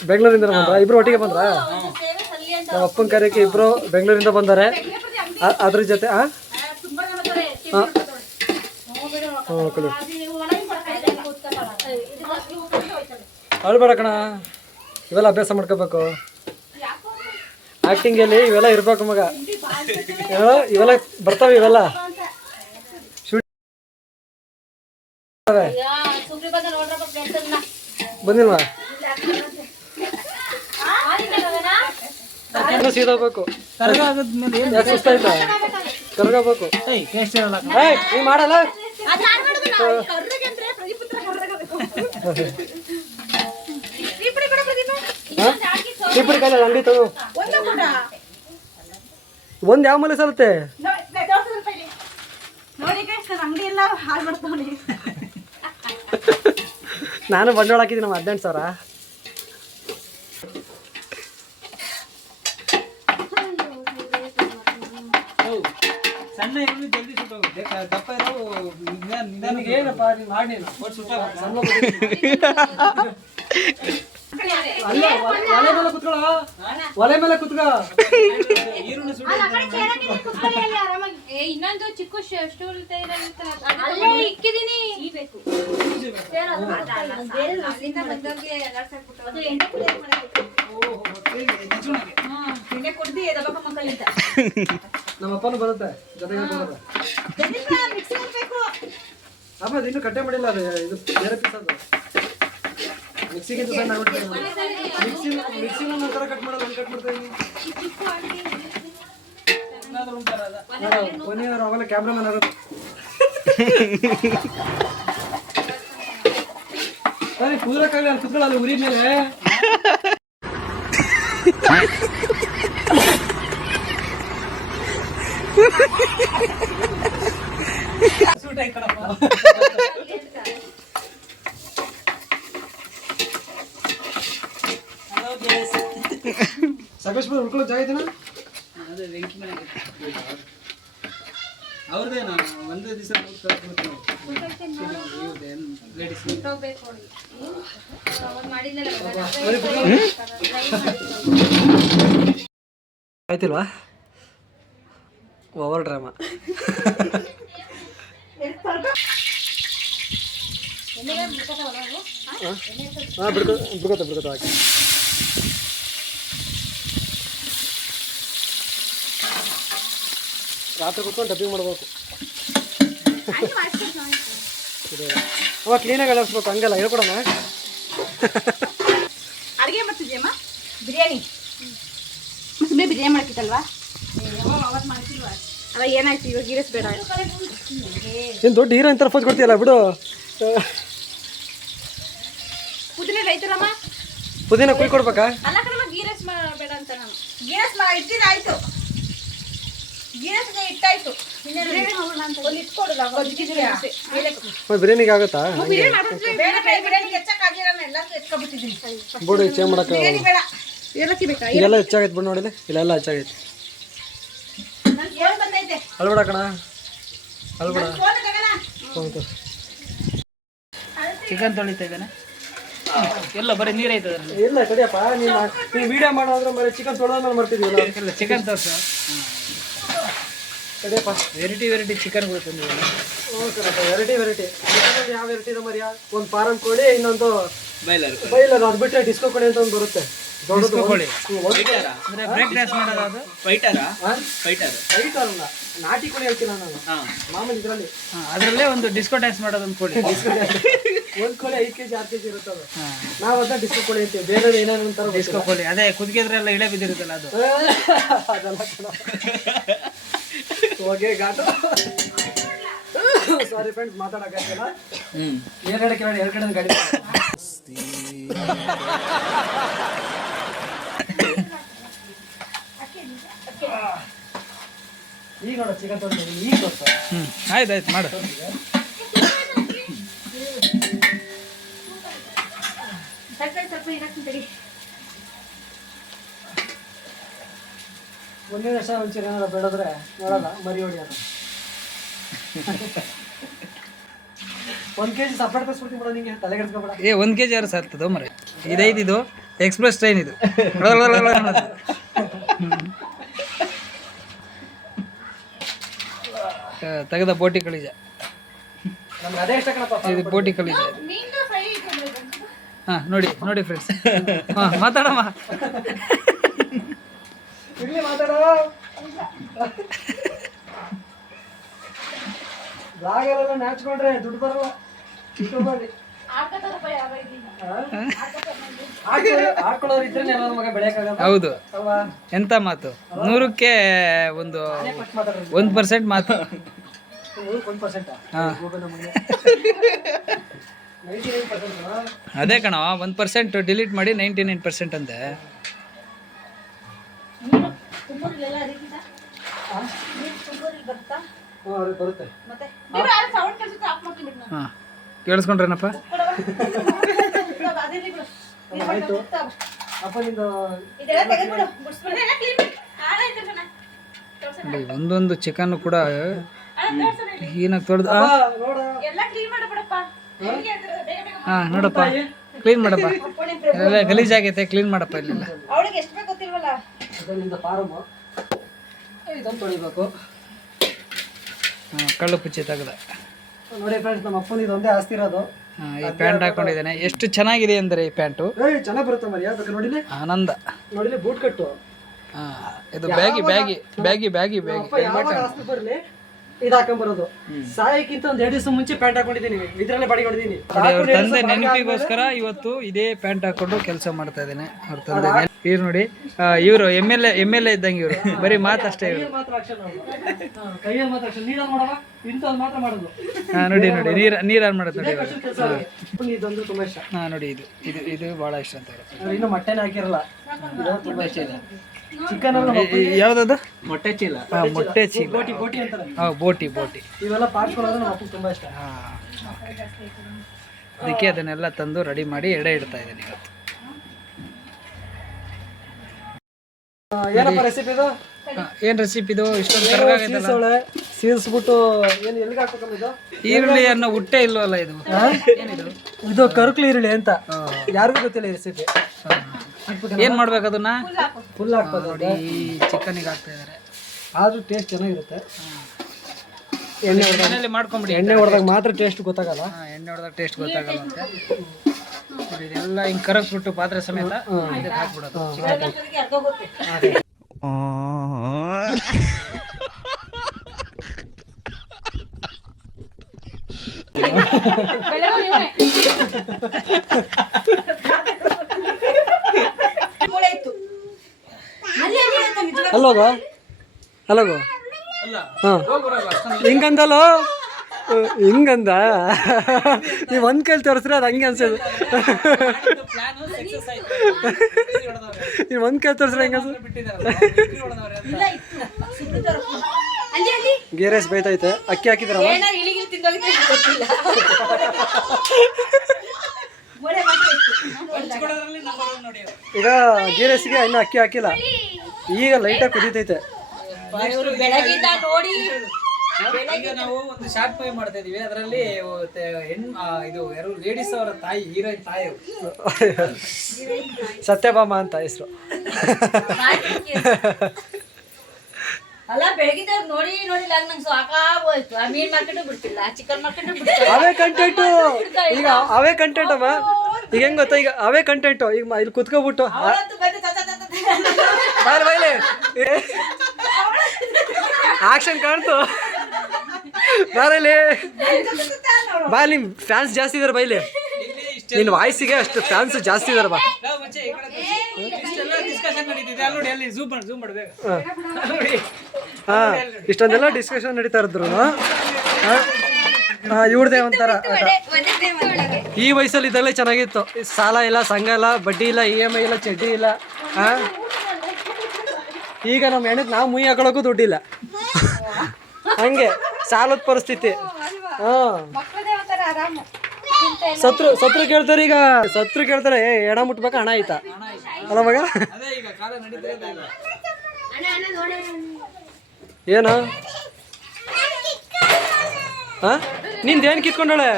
ಬೆಂಗಳೂರಿಂದ ಬಂದ್ರ? ಇಬ್ರು ಒಟ್ಟಿಗೆ ಬಂದ್ರ? ನಮ್ಮ ಅಪ್ಪನ ಕಾರ್ಯಕ್ಕೆ ಇಬ್ರು ಬೆಂಗಳೂರಿಂದ ಬಂದಾರೆ. ಅದ್ರ ಜೊತೆ ಅಳ್ಬೇಡ ಕಣ, ಇವೆಲ್ಲ ಅಭ್ಯಾಸ ಮಾಡ್ಕೋಬೇಕು. ಆಕ್ಟಿಂಗಲ್ಲಿ ಇವೆಲ್ಲ ಇರ್ಬೇಕು ಮಗ. ಇವೆಲ್ಲ ಬರ್ತಾವೆ, ಇವೆಲ್ಲ ಬಂದಿಲ್ವಾ? ಸೀದೋಗ್ಬೇಕು, ಸುಸ್ತಾಯ್ತಾ? ಕರ್ಗೋಬೇಕು. ನೀ ಮಾಡಲ್ಲ ಚೀಪುಡಿ ಕಾಲ ಅಂಗಡಿ ತಗೋ. ಒಂದ್ ಯಾವ ಮಲೆ ಸರುತ್ತೆ ನಾನು ಬಂಡವಾಳ ಹಾಕಿದ್ದೀನಿ ನಮ್ಮ 18,000. ಸಣ್ಣ ಈರುಳ್ಳಿ ಜಲ್ದಿ ಸುಟ್ಟೋಗುತ್ತೆ, ದಪ್ಪ ಇರೋ ಏನಪ್ಪ ನೀನ್ ಮಾಡಿ ಒಲೆ ಮೇಲೆ ಕುತ್ಕೋ. ಈರುಳ್ಳಿ ಸುಟ್ಟು ಇನ್ನೊಂದು ಚಿಕ್ಕ ಸ್ಟೂಲ್ ಇಕ್ಕಿದೀನಿ. ನಮ್ಮ ಅಪ್ಪನೂ ಬರುತ್ತೆ ಜೊತೆಗೆ ಬರುತ್ತೆ. ಅಮ್ಮ ಅದು ಇನ್ನೂ ಕಟ್ಟೆ ಮಾಡಿಲ್ಲ, ಅದು ಇದು ಬೇರೆ ಪೀಸ್ ಅದು. ಮಿಕ್ಸಿಗಿಂತ ಸಣ್ಣ ಮಿಕ್ಸಿನ ಒಂಥರ ಕಟ್ ಮಾಡೋದು, ಒಂದು ಕಟ್ ಮಾಡ್ತಾ ಇದ್ದೀನಿ. ಕೊನೆಯವರು ಅವೆಲ್ಲ ಕ್ಯಾಮ್ರಾಮನ್ ಆಗುತ್ತೆ. ಸರಿ ಕೂದಲಕ್ಕಾಗಲಿ ಅಲ್ಲಿ ಕುತ್ಕೊಳ್ಳಲ್ಲ ಉರಿ ಮೇಲೆ. ಸೂಟ್ ಆಯ್ತಪ್ಪ. ಸಕಲೇಶ್ಪುರ ಉಳ್ಕೊಳ್ಳೋ ಜಾಗ ಇದೆನಾ? ಅದೇ ಬೆಂಕಿ ಮನೆ ಅವ್ರದ್ದೇನಾ? ಒಂದೇ ದಿವಸ ಆಯ್ತಿಲ್ವಾ? Over drama. ಹಾಂ ಬಿಡ್ಕೋತ ಹಾಕಿ. ರಾತ್ರಿ ಕುತ್ಕೊಂಡು ಡಬ್ಬಿಂಗ್ ಮಾಡ್ಬೇಕು. ಅವ ಕ್ಲೀನಾಗಿ ಅಳಿಸ್ಬೇಕು, ಹಂಗಲ್ಲ ಹೇಳ್ಕೊಡೋಣ. ಅಡುಗೆ ಮಾಡ್ತಿದ್ಯಮ್ಮ? ಬಿರಿಯಾನಿ ಸುಮ್ಮನೆ ಬಿರಿಯಾನಿ ಮಾಡ್ತಿತ್ತಲ್ವಾ? ಅವಾಗ ಏನಾಯ್ತು? ಇವಾಗ ಗೀರಸ್ ಬೇಡ. ಏನು ದೊಡ್ಡ ಹೀರೋಯಿನ್ ಥರ ಫೋಸ್ ಕೊಡ್ತೀಯಲ್ಲ ಬಿಡು. ಪುದೀನ ರೈತರಮ್ಮ, ಪುದೀನ ಕುಯ್ಕೊಡ್ಬೇಕಾ? ಅಲ್ಲ ಕಣಮ್ಮ, ಗೀರಸ್ ಬೇಡ ಅಂತ ನಾನು. ಗೀರಸ್ ಇಟ್ಟಿದ್ದಾಯ್ತು, ಗೀರಸ್ಗೆ ಇಟ್ಟಾಯ್ತು. ಬಿರಿಯಾನಿಗೆ ಆಗುತ್ತಾ? ಬಿಡು ಚೇಂಜ್ ಮಾಡಕ್ಕೆ ಇಲ್ಲೆಲ್ಲ ಹೆಚ್ಚಾಗೈತೆ ಬಿಡು. ನೋಡಿಲ್ಲ ಇಲ್ಲೆಲ್ಲ ಹೆಚ್ಚಾಗೈತೆ. ಅಳ್ಬೇಡ ಕಣ, ಅಲ್ಬೇಡ ಚಿಕನ್ ತೊಳಿತಾ ಇದ್ದಾನೆ ಎಲ್ಲ ಬರೀ ನೀರು ಐತೆ ಅದರಲ್ಲಿ ಇಲ್ಲ ಕಡಿಯಪ್ಪ ನೀವು ವಿಡಿಯೋ ಮಾಡೋದ್ರೆ ಬರೀ ಚಿಕನ್ ತೊಳೆದ್ಮೇಲೆ ಮಾಡ್ತಿದ್ದೀವಲ್ಲ ಇಲ್ಲ ಚಿಕನ್ ತೋರಿಸು ಕಡಿಯಪ್ಪ ವೆರೈಟಿ ಚಿಕನ್ಗಳು ತಂದಿದ್ದೀವಿ ವೆರೈಟಿ ಚಿಕನಲ್ಲಿ ಯಾವ ವೆರೈಟಿ ಇದೆ ಮರಿಯಾ ಒಂದು ಫಾರಂ ಕೋಳಿ ಇನ್ನೊಂದು ಬೈಲರ್ ಬೈಲರ್ ಅದು ಬಿಟ್ಟರೆ ಡಿಸ್ಕೋ ಕೋಳಿ ಅಂತ ಒಂದು ಬರುತ್ತೆ ಡಿಸ್ಕೋ ಕೋಳಿ ಅಂದ್ರೆ ಬ್ರೇಕ್ ಡ್ಯಾನ್ಸ್ ಮಾಡೋದು ಅದು ಫೈಟರ್ ಫೈಟ್ ಅಲ್ಲ ನಾಟಿ ಕೋಳಿ ಹೇಳ್ತೀನಿ ನಾನು ಮಾಮೂಲಿ ಇದರಲ್ಲಿ ಅದರಲ್ಲೇ ಒಂದು ಡಿಸ್ಕೋ ಡ್ಯಾನ್ಸ್ ಮಾಡೋದು ಒಂದು ಕೋಳಿ ಒಂದು ಕೋಳಿ 5 kg 6 kg ಇರುತ್ತೆ ಅದು ನಾವು ಅದನ್ನ ಡಿಸ್ಕೋ ಕೋಳಿ ಅಂತೀವಿ ಬೇರೆ ಏನೇನು ಅಂತಾರೆ ಡಿಸ್ಕೋ ಕೋಳಿ ಅದೇ ಕುದಿಗೆದ್ರೆಲ್ಲ ಇಳೆ ಬಿದ್ದಿರುತ್ತಲ್ಲ ಅದು ಅದೆಲ್ಲ ಹೋಗಿ ಘಾಟು ಸಾರಿ ಫ್ರೆಂಡ್ಸ್ ಮಾತಾಡೋಕ್ಕಾಗಲ್ಲ ಎರಡು ಕಡೆ ಗಾಡಿ ಈಗ ನೋಡ ಚಿಕನ್ ತೊಗೊಂಡು ಈಗ ಗೊತ್ತ ಆಯ್ತು ಮಾಡು ಒಂದೇ ವರ್ಷ ಒಂಚೂರು ಏನಾರ ಬೆಳೆದ್ರೆ ನೋಡಲ್ಲ ಮರಿ ಹೊಡಿಯೋದು 1 kg ಸಪ್ರೇಟ್ ಕಳ್ಸ್ಬಿಡ್ತೀನಿ ಬಿಡೋ ನಿಂಗೆ ತಲೆ ಕೆಡ್ಸ್ಕೊಬೇಡ 1 kg ಯಾರು ಸಾರ್ತದ ಮರೆ ಇದು ಎಕ್ಸ್ಪ್ರೆಸ್ ಟ್ರೈನ್ ಇದು ತೆಗೆದ ಬೋಟಿ ಕಳಿಜ ನಮ್ಗೆ ಅದೇ ಇಷ್ಟ ಕಣಪ್ಪ ಇದು ಬೋಟಿ ಕಳಿಜ ಹಾಂ ನೋಡಿ ಫ್ರೆಂಡ್ಸ್ ಹಾಂ ಮಾತಾಡಮ್ಮ ಇಲ್ಲಿ ಮಾತಾಡೋ ಬ್ಲಾಗರೆಲ್ಲ ನಾಚ್ಕೊಂಡ್ರೆ ದುಡ್ಡು ಬರಲ್ಲ ಇಟ್ಕೊಬೇಡಿ ಆಡ್ಕೊಳ್ಳೋರು ಇದ್ರೆ ಎಲ್ಲರ ಮಗ ಬೆಳೆಯಕ್ಕಾಗಲ್ಲ ಹೌದು ಅಲ್ವಾ ಎಂತ ಮಾತು 100ಕ್ಕೆ ಒಂದು 1% ಮಾತು 1% ಹಾಂ 99% ಅದೇ ಕಣ 1% ಡಿಲೀಟ್ ಮಾಡಿ 99% ಅಂತೆ ಬರುತ್ತೆ ಹಾಂ ಕೇಳಿಸ್ಕೊಂಡ್ರೇನಪ್ಪ ಆಯ್ತು ಅಪ್ಪ ನಿಂದು ಒಂದೊಂದು ಚಿಕನ್ ಕೂಡ ಏನಾಗಿ ತೊಳೆದು ನೋಡ ಹಾಂ ನೋಡಪ್ಪ ಕ್ಲೀನ್ ಮಾಡಪ್ಪ ಎಲ್ಲ ಗಲೀಜಾಗೈತೆ ಕ್ಲೀನ್ ಮಾಡಪ್ಪ ಇಲ್ಲೆಲ್ಲ ಅವಳಿಗೆ ಎಷ್ಟು ಬೇಕು ಗೊತ್ತಿಲ್ವಲ್ಲ ಅದರಿಂದ ಫಾರಮ್ ಇದನ್ನು ತೊಳಿಬೇಕು ಹಾಂ ಕಳ್ಳು ಪುಚ್ಚಿ ತೆಗೆದ ನೋಡಿ ಫ್ರೆಂಡ್ಸ್ ನಮ್ಮ ಅಪ್ಪನ ಇದೊಂದೇ ಆಸ್ತಿ ಇರೋದು ಹಾಂ ಈ ಪ್ಯಾಂಟ್ ಹಾಕೊಂಡಿದ್ದಾನೆ ಎಷ್ಟು ಚೆನ್ನಾಗಿದೆ ಅಂದರೆ ಈ ಪ್ಯಾಂಟು ಚೆನ್ನಾಗಿ ಬರುತ್ತೆ ಮರಿ ಯಾವ್ದಕ್ಕೆ ನೋಡಿಲಿ ಆನಂದ ನೋಡಿಲಿ ಬೂಟ್ ಕಟ್ಟು ಹಾಂ ಇದು ಬ್ಯಾಗಿ ಅಪ್ಪ ಯಾವಾಗ ಆಸ್ತಿ ಬರಲಿ ಇದು ಹಾಕೊಂಡ್ಬರೋದು ಸಾಯಕ್ಕಿಂತ ಒಂದು 2 ದಿವಸ ಮುಂಚೆ ಪ್ಯಾಂಟ್ ಹಾಕೊಂಡಿದ್ದೀನಿ ಇದ್ರಲ್ಲೇ ಬಾಡಿ ಹೊಡೆದೀನಿ ಅವ್ರ ತಂದೆ ನೆನಪಿಗೋಸ್ಕರ ಇವತ್ತು ಇದೇ ಪ್ಯಾಂಟ್ ಹಾಕೊಂಡು ಕೆಲಸ ಮಾಡ್ತಾ ಇದ್ದೇನೆ ಅವ್ರ ತಂದೆ ಇವ್ರು ನೋಡಿ ಇವರು ಎಮ್ ಎಲ್ ಎ ಇದ್ದಂಗೆ ಇವರು ಬರೀ ಮಾತಷ್ಟೇ ಇವರು ಮಾತ್ರ ಆಕ್ಷನ್ ಕೈಯಲ್ಲಿ ಮಾತ್ರ ಆಕ್ಷನ್ ನೀರಲ್ಲಿ ಮಾಡವ ಇಂಥದ್ದು ಮಾತ್ರ ಮಾಡೋದು ಹಾಂ ನೋಡಿ ನೀರು ಆನ್ ಮಾಡೋದು ನೋಡಿ ಇವಾಗ ಇದೊಂದು ತುಂಬಾ ಇಷ್ಟ ಹಾಂ ನೋಡಿ ಇದು ಭಾಳ ಇಷ್ಟ ಅಂತ ಹೇಳಿ ಇನ್ನು ಮೊಟ್ಟೆನೇ ಹಾಕಿರಲ್ಲ ಇದು ತುಂಬಾ ಇಷ್ಟ ಇದೆ ಚಿಕನ್ ಯಾವುದದು ಮೊಟ್ಟೆ ಚೀಲ ಹಾಂ ಮೊಟ್ಟೆ ಚೀಲ ಬೋಟಿ ಅಂತಾರೆ ಹಾಂ ಬೋಟಿ ಇವೆಲ್ಲ ಪಾರ್ಟ್ಸ್ಗಳಾದ್ರೆ ನಮ್ಮ ಅಪ್ಪಗೆ ತುಂಬಾ ಇಷ್ಟ ಹಾಂ ಅದಕ್ಕೆ ಅದನ್ನೆಲ್ಲ ತಂದು ರೆಡಿ ಮಾಡಿ ಎಡೆ ಇಡ್ತಾ ಇದ್ದೀನಿ ಇವತ್ತು ಏನಪ್ಪ ರೆಸಿಪಿ ಇದು ಏನು ರೆಸಿಪಿ ಇದು ಇಷ್ಟೊಂದು ಕರ್ಗಾಗೈತಲ್ಲ ಸೀಲ್ಸ್ಬಿಟ್ಟು ಏನು ಎಲ್ಲಿಗೆ ಹಾಕ್ಬೇಕಮ್ಮ ಇದು ಈರುಳ್ಳಿ ಅನ್ನೋ ಹುಟ್ಟೆ ಇಲ್ವಲ್ಲ ಇದು ಇದು ಕರುಕ್ಲಿ ಈರುಳ್ಳಿ ಅಂತ ಯಾರಿಗೂ ಗೊತ್ತಿಲ್ಲ ಈ ರೆಸಿಪಿ ಏನು ಮಾಡ್ಬೇಕು ಅದನ್ನ ಫುಲ್ ಹಾಕ್ಬೋದು ನೋಡಿ ಚಿಕನಿಗೆ ಹಾಕ್ತಾ ಇದ್ದಾರೆ ಆದ್ರೂ ಟೇಸ್ಟ್ ಚೆನ್ನಾಗಿರುತ್ತೆ ಮನೇಲಿ ಮಾಡ್ಕೊಂಬಿಡಿ ಎಣ್ಣೆ ಹೊಡೆದಾಗ ಮಾತ್ರ ಟೇಸ್ಟ್ ಗೊತ್ತಾಗಲ್ಲ ಎಣ್ಣೆ ಹೊಡೆದಾಗ ಟೇಸ್ಟ್ ಗೊತ್ತಾಗಲ್ಲ ಅಂತೆ ನೋಡಿ ಇದೆಲ್ಲ ಹಿಂಗೆ ಕರಗಿಸ್ಬಿಟ್ಟು ಪಾತ್ರೆ ಸಮೇತ ಇದಕ್ಕೆ ಹಾಕ್ಬಿಡೋದು ಅಲ್ಲೋಗೋ ಹಾಂ ಹಿಂಗಂದಲ್ಲೋ ಹಿಂಗಂದ ನೀವು ಒಂದು ಕೈಲಿ ತೋರಿಸ್ರೆ ಅದು ಹಂಗೆ ಅನ್ಸೋದು ನೀವು ಒಂದು ಕೈಲಿ ತೋರಿಸ್ರೆ ಹೆಂಗ ಗೀ ರೈಸ್ ಬೇಯ್ತೈತೆ ಅಕ್ಕಿ ಹಾಕಿದ್ರಲ್ಲ ಈಗ ಗೀ ರೈಸ್ಗೆ ಇನ್ನೂ ಅಕ್ಕಿ ಹಾಕಿಲ್ಲ ಈಗ ಲೈಟಾಗಿ ಕುದೀತೈತೆ ಬೆಳಗಿಂದ ನೋಡಿ ಈಗ ನಾವು ಒಂದು ಶಾರ್ಟ್ ಮೂವಿ ಮಾಡ್ತಾ ಇದೀವಿ. ಅದರಲ್ಲಿ ಇದು ಯಾರು ಲೇಡೀಸ್ ಅವರ ತಾಯಿ, ಹೀರೋಯಿನ್ ತಾಯಿ ಸತ್ಯಭಾಮ ಅಂತ ಹೆಸರು. ಅಲ್ಲ ಬೆಳಗಿದ್ದವ್ರು ನೋಡಿ ನೋಡಿಲ್ಲ ನಂಗೆ ಸಾಕಾಗೋಯ್ತು. ಆ ಮೀನ್ ಮಾರ್ಕೆಟ್ ಬಿಡ್ತಿಲ್ಲ, ಚಿಕನ್ ಮಾರ್ಕೆಟ್ ಬಿಡ್ತಿಲ್ಲ. ಅವೇ ಕಂಟೆಂಟು ಈಗ, ಅವೇ ಕಂಟೆಂಟ್ ಅಮ್ಮ. ಈಗ ಹೆಂಗ್ ಗೊತ್ತಾ, ಈಗ ಅವೇ ಕಂಟೆಂಟು. ಈಗ ಇಲ್ಲಿ ಕುತ್ಕೋಬಿಟ್ಟು ಬೈಲಿ ಆಕ್ಷನ್ ಕಾಣ್ತು ಬಾರಲ್ಲಿ ಬಾಲಿ. ಫ್ಯಾನ್ಸ್ ಜಾಸ್ತಿ ಇದಾರೆ ಬೈಲಿ. ನಿನ್ನ ವಾಯ್ಸಿಗೆ ಅಷ್ಟು ಫ್ಯಾನ್ಸ್ ಜಾಸ್ತಿ ಇದಾರೆ ಬಾ. ಡಿಸ್ಕಷನ್ ನಡೀತಿದೆ ಅಲ್ಲಿ ನೋಡಿ, ಅಲ್ಲಿ ಝೂಮ್ ಮಾಡಬೇಕು. ಹಾ, ಇಷ್ಟೊಂದೆಲ್ಲ ಡಿಸ್ಕಷನ್ ನಡೀತಾ ಇದ್ರು. ಇವ್ರದೇ ಒಂಥರ ಈ ವಯಸ್ಸಲ್ಲಿ ಇದೆಲ್ಲ ಚೆನ್ನಾಗಿತ್ತು. ಸಾಲ ಇಲ್ಲ, ಸಂಘ ಇಲ್ಲ, ಬಡ್ಡಿ ಇಲ್ಲ, EMI ಇಲ್ಲ, ಚಡ್ಡಿ ಇಲ್ಲ. ಈಗ ನಮ್ಮ ಹೆಣ್ಣಕ್ಕೆ ನಾವು ಮುಯಿ ಹಾಕೊಳ್ಳೋಕ್ಕೂ ದುಡ್ಡಿಲ್ಲ. ಹಂಗೆ ಸಾಲದ ಪರಿಸ್ಥಿತಿ. ಸತ್ರು ಕೇಳ್ತಾರೆ. ಈಗ ಸತ್ರು ಕೇಳ್ತಾರೆ, ಎಣ ಮುಟ್ಬೇಕಾ ಹಣ ಆಯ್ತಾ ಅಲ್ಲ ಮಗ? ಏನು ನಿಂದೇನು ಕಿತ್ಕೊಂಡಾಳೆ?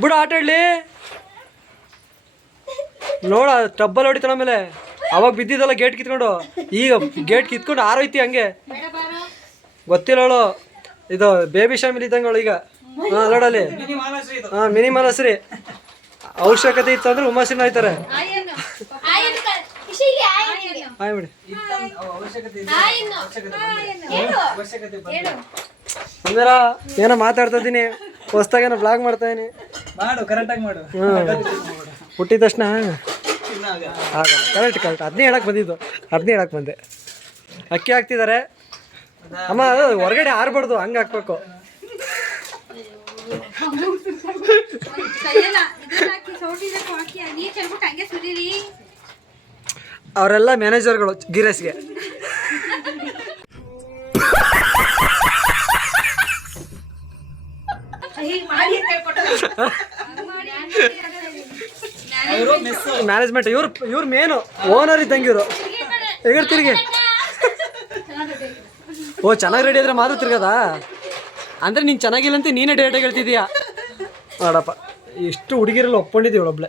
ಬಿಡು ಆಟ ಆಡ್ಲಿ. ನೋಡ ಟಬ್ಬಲ್ಲಿ ಹೊಡಿತಾಳ. ಆಮೇಲೆ ಅವಾಗ ಬಿದ್ದಿದ್ದಲ್ಲ ಗೇಟ್ ಕಿತ್ಕೊಂಡು. ಈಗ ಗೇಟ್ ಕಿತ್ಕೊಂಡು ಆರೋಯ್ತಿ ಹಂಗೆ. ಗೊತ್ತಿಲ್ಲವಳು, ಇದು ಬೇಬಿ ಶಾಮಿಲ್ ಇದ್ದಂಗಳು ಈಗ. ಹಾಂ ನೋಡಲ್ಲಿ, ಹಾಂ ಮಿನಿಮಲ್ ಹಸ್ರಿ. ಅವಶ್ಯಕತೆ ಇತ್ತು ಅಂದ್ರೆ ಉಮಾಸಿನ ಹೋಯ್ತಾರೆ. ಹಾಯ್ ಬಿಡಿ. ಅಂದ್ರ ಏನೋ ಮಾತಾಡ್ತಾ ಇದ್ದೀನಿ, ಹೊಸ್ದಾಗೇನೋ ಬ್ಲಾಗ್ ಮಾಡ್ತಾ ಇದೀನಿ. ಮಾಡು, ಕರೆಕ್ಟಾಗಿ ಮಾಡು. ಹುಟ್ಟಿದ ತಕ್ಷಣ ಕರೆಕ್ಟ್ ಅದನ್ನೇ ಹೇಳಕ್ ಬಂದೆ. ಅಕ್ಕಿ ಹಾಕ್ತಿದ್ದಾರೆ ಅಮ್ಮ, ಅದು ಹೊರಗಡೆ ಆರ್ಬಾರ್ದು, ಹಂಗೆ ಹಾಕ್ಬೇಕು. ಅವರೆಲ್ಲ ಮ್ಯಾನೇಜರ್ಗಳು ಗಿರೇಸ್ಗೆ. ಮ್ಯಾನೇಜ್ಮೆಂಟ್ ಇವ್ರು ಮೇನು ಓನರ್ ಇದ್ದಂಗೆ ಇವರು. ಈಗ ತಿರುಗಿ ಓ ಚೆನ್ನಾಗಿ ರೆಡಿ ಆದ್ರೆ ಮಾತ್ರ ತಿರ್ಗದಾ? ಅಂದರೆ ನೀನು ಚೆನ್ನಾಗಿಲ್ಲ ಅಂತ ನೀನೇ ಡೇಟಾಗಿ ಹೇಳ್ತಿದ್ದೀಯಾ ನೋಡಪ್ಪ. ಎಷ್ಟು ಹುಡುಗಿರೆಲ್ಲ ಒಪ್ಕೊಂಡಿದ್ದೀವಿ ಒಬ್ಳೆ.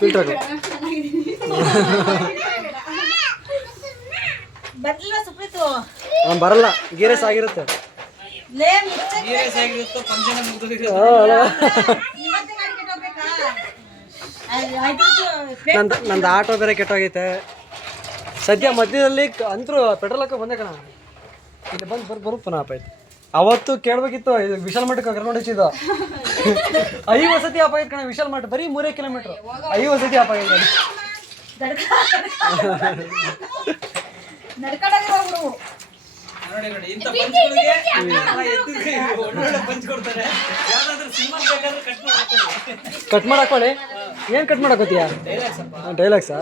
ಫಿಲ್ಟರ್ ಬರಲ್ಲ, ಗೀರೇಸ್ ಆಗಿರುತ್ತೆ. ನಂದು ಆಟೋ ಬೇರೆ ಕೆಟ್ಟೋಗೈತೆ ಸದ್ಯ. ಮಧ್ಯದಲ್ಲಿ ಅಂತರೂ ಪೆಟ್ರೋಲ್ ಹಾಕೋ ಬಂದೆ ಕಣ. ಇಲ್ಲಿ ಬಂದು ಪುನಃ ಆಪಾಯ್ತು. ಅವತ್ತು ಕೇಳಬೇಕಿತ್ತು, ಇದು ವಿಶಾಲ್ ಮಠಕ್ಕೆ ಕರ್ಕೊಂಡು ಹೋಗಿದ್ದು. 5 ಸತಿ ಆಪಾಯ್ತು ಕಣ ವಿಶಾಲ್ ಮಠ. ಬರೀ 3 ಕಿಲೋಮೀಟ್ರು 5 ಸತಿ ಆಪಾಯ್ತು. ಕಟ್ ಮಾಡಾಕೊಳ್ಳಿ. ಏನ್ ಕಟ್ ಮಾಡಾಕೋತೀಯ? ಡೈಲಾಗ್ಸಾ?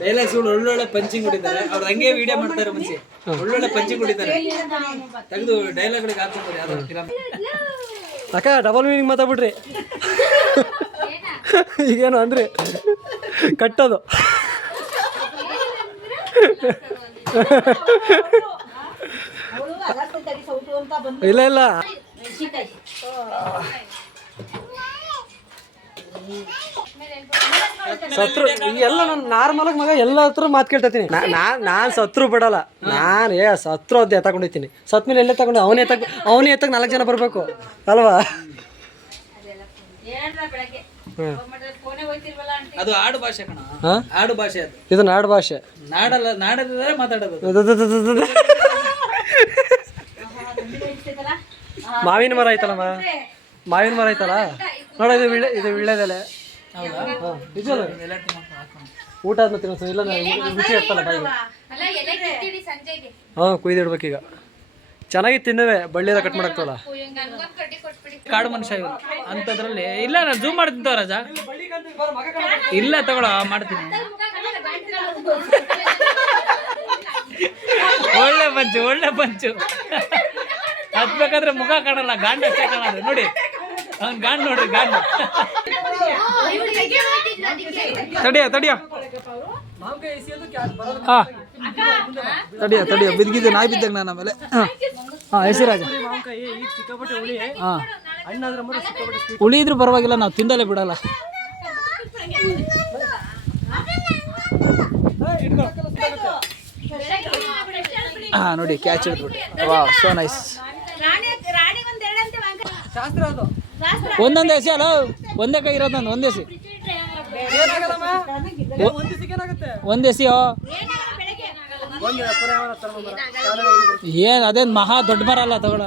ಡೈಲಾಗ್ಸ್ ಒಳ್ಳೊಳ್ಳೆ ಪಂಚಿಂಗ್ ಹೊಡಿತಾರೆ ಅವ್ರು. ಹಂಗೆ ವಿಡಿಯೋ ಮಾಡ್ತಾರೆ ಮುಂಚೆ, ಒಳ್ಳೊಳ್ಳೆ ಪಂಚಿಂಗ್ ಹೊಡಿತಾರೆ. ತೆಗೆದು ಡೈಲಾಗ್ಗಳಿಗೆ ಹಾಕ್ತಾರೆ ಯಾವ್ದಾದ್ರು ಫಿಲಮ್. ಅಕ್ಕ ಡಬಲ್ ಮೀನಿಂಗ್ ಮಾತಾಡ್ಬಿಡ್ರಿ. ಈಗೇನು ಅಂದ್ರೆ ಕಟ್ಟೋದು. ಇಲ್ಲ ಸತ್ರು ಎಲ್ಲ ನಾನು ನಾರ್ಮಲಾಗಿ ಮಗ ಎಲ್ಲ ಹತ್ರ ಮಾತು ಕೇಳ್ತೀನಿ. ನಾನು ಸತ್ರು ಬಿಡಲ್ಲ. ನಾನು ಸತ್ರು ಅದು ಎತ್ತಾಕೊಂಡಿರ್ತೀನಿ. ಸತ್ ಮೇಲೆ ಎಲ್ಲೇ ತಗೊಂಡು ಅವನೇ ಎತ್ತಕ್ಕೆ 4 ಜನ ಬರಬೇಕು ಅಲ್ವಾ? ಅದು ಆಡು ಭಾಷೆ ಕಣ. ಆಡು ಭಾಷೆ ಅದು. ಇದು ನಾಡು ಭಾಷೆ. ನಾಡಲ್ಲ ಮಾತಾಡೋದು. ಮಾವಿನ ಮರ ಐತಲ್ಲಮ್ಮ, ಮಾವಿನ ಮರ ಐತಲ್ಲ ನೋಡ, ಇದು ವಿಳ್ಳೆದೆಲೆ. ಊಟ ಆದ್ಮೇಲೆ ತಿನ್ನೋ ಇಲ್ಲ, ರುಚಿ ಇರ್ತಲ್ಲ ಬಾಯಿಗೆ. ಹಾಂ ಕುಯ್ದಿಡ್ಬೇಕೀಗ. ಚೆನ್ನಾಗಿ ತಿನ್ನವೆ, ಬಳ್ಳಿರ ಕಟ್ ಮಾಡಕ್ತವಲ್ಲ. ಕಾಡು ಮನುಷ್ಯ ಇವರು ಅಂಥದ್ರಲ್ಲಿ. ಇಲ್ಲ ನಾನು ಝೂಮ್ ಮಾಡ್ತಿದ್ದವ ರಾಜ. ಇಲ್ಲ ತಗೊಳ ಮಾಡ್ತೀನಿ. ಒಳ್ಳೆ ಪಂಚು ಹತ್ಬೇಕಾದ್ರೆ ಮುಖ ಕಾಣಲ್ಲ, ಗಾಂಡ್ ಅಷ್ಟೇ ಕಾಣೋದು. ನೋಡಿ ಅವ್ನು ಗಾಂಡ್ ನೋಡ್ರಿ, ಗಾಂಡ್. ತಡಿಯ ಹಾ ತಡಿಯ ಬಿದ್ದಿದ್ದೆ ನಾಯಿ ಬಿದ್ದಾಗ ನಾನು ಆಮೇಲೆ ಹಾ ಹೆಸರಾಜ ಹಾ ಹುಳಿ ಇದ್ರೂ ಪರವಾಗಿಲ್ಲ ನಾವು ತಿಂದಲೇ ಬಿಡಲ್ಲ. ಹಾ ನೋಡಿ ಕ್ಯಾಚ್ ಹಿಡಿದ್ಬಿಟ್ಟು ವಾವ್ ಸೋ ನೈಸ್. ಒಂದೊಂದು ಎಸಿ ಅಲ್ಲ ಒಂದೇ ಕೈ ಇರೋದು ನಾನು ಒಂದೇ ಎಸಿ ಒಂದ್ ಎಸಿಯೋ ಏನ್ ಅದೇನ್ ಮಹಾ ದೊಡ್ಡ ಮರ ಅಲ್ಲ ತಗೊಳ.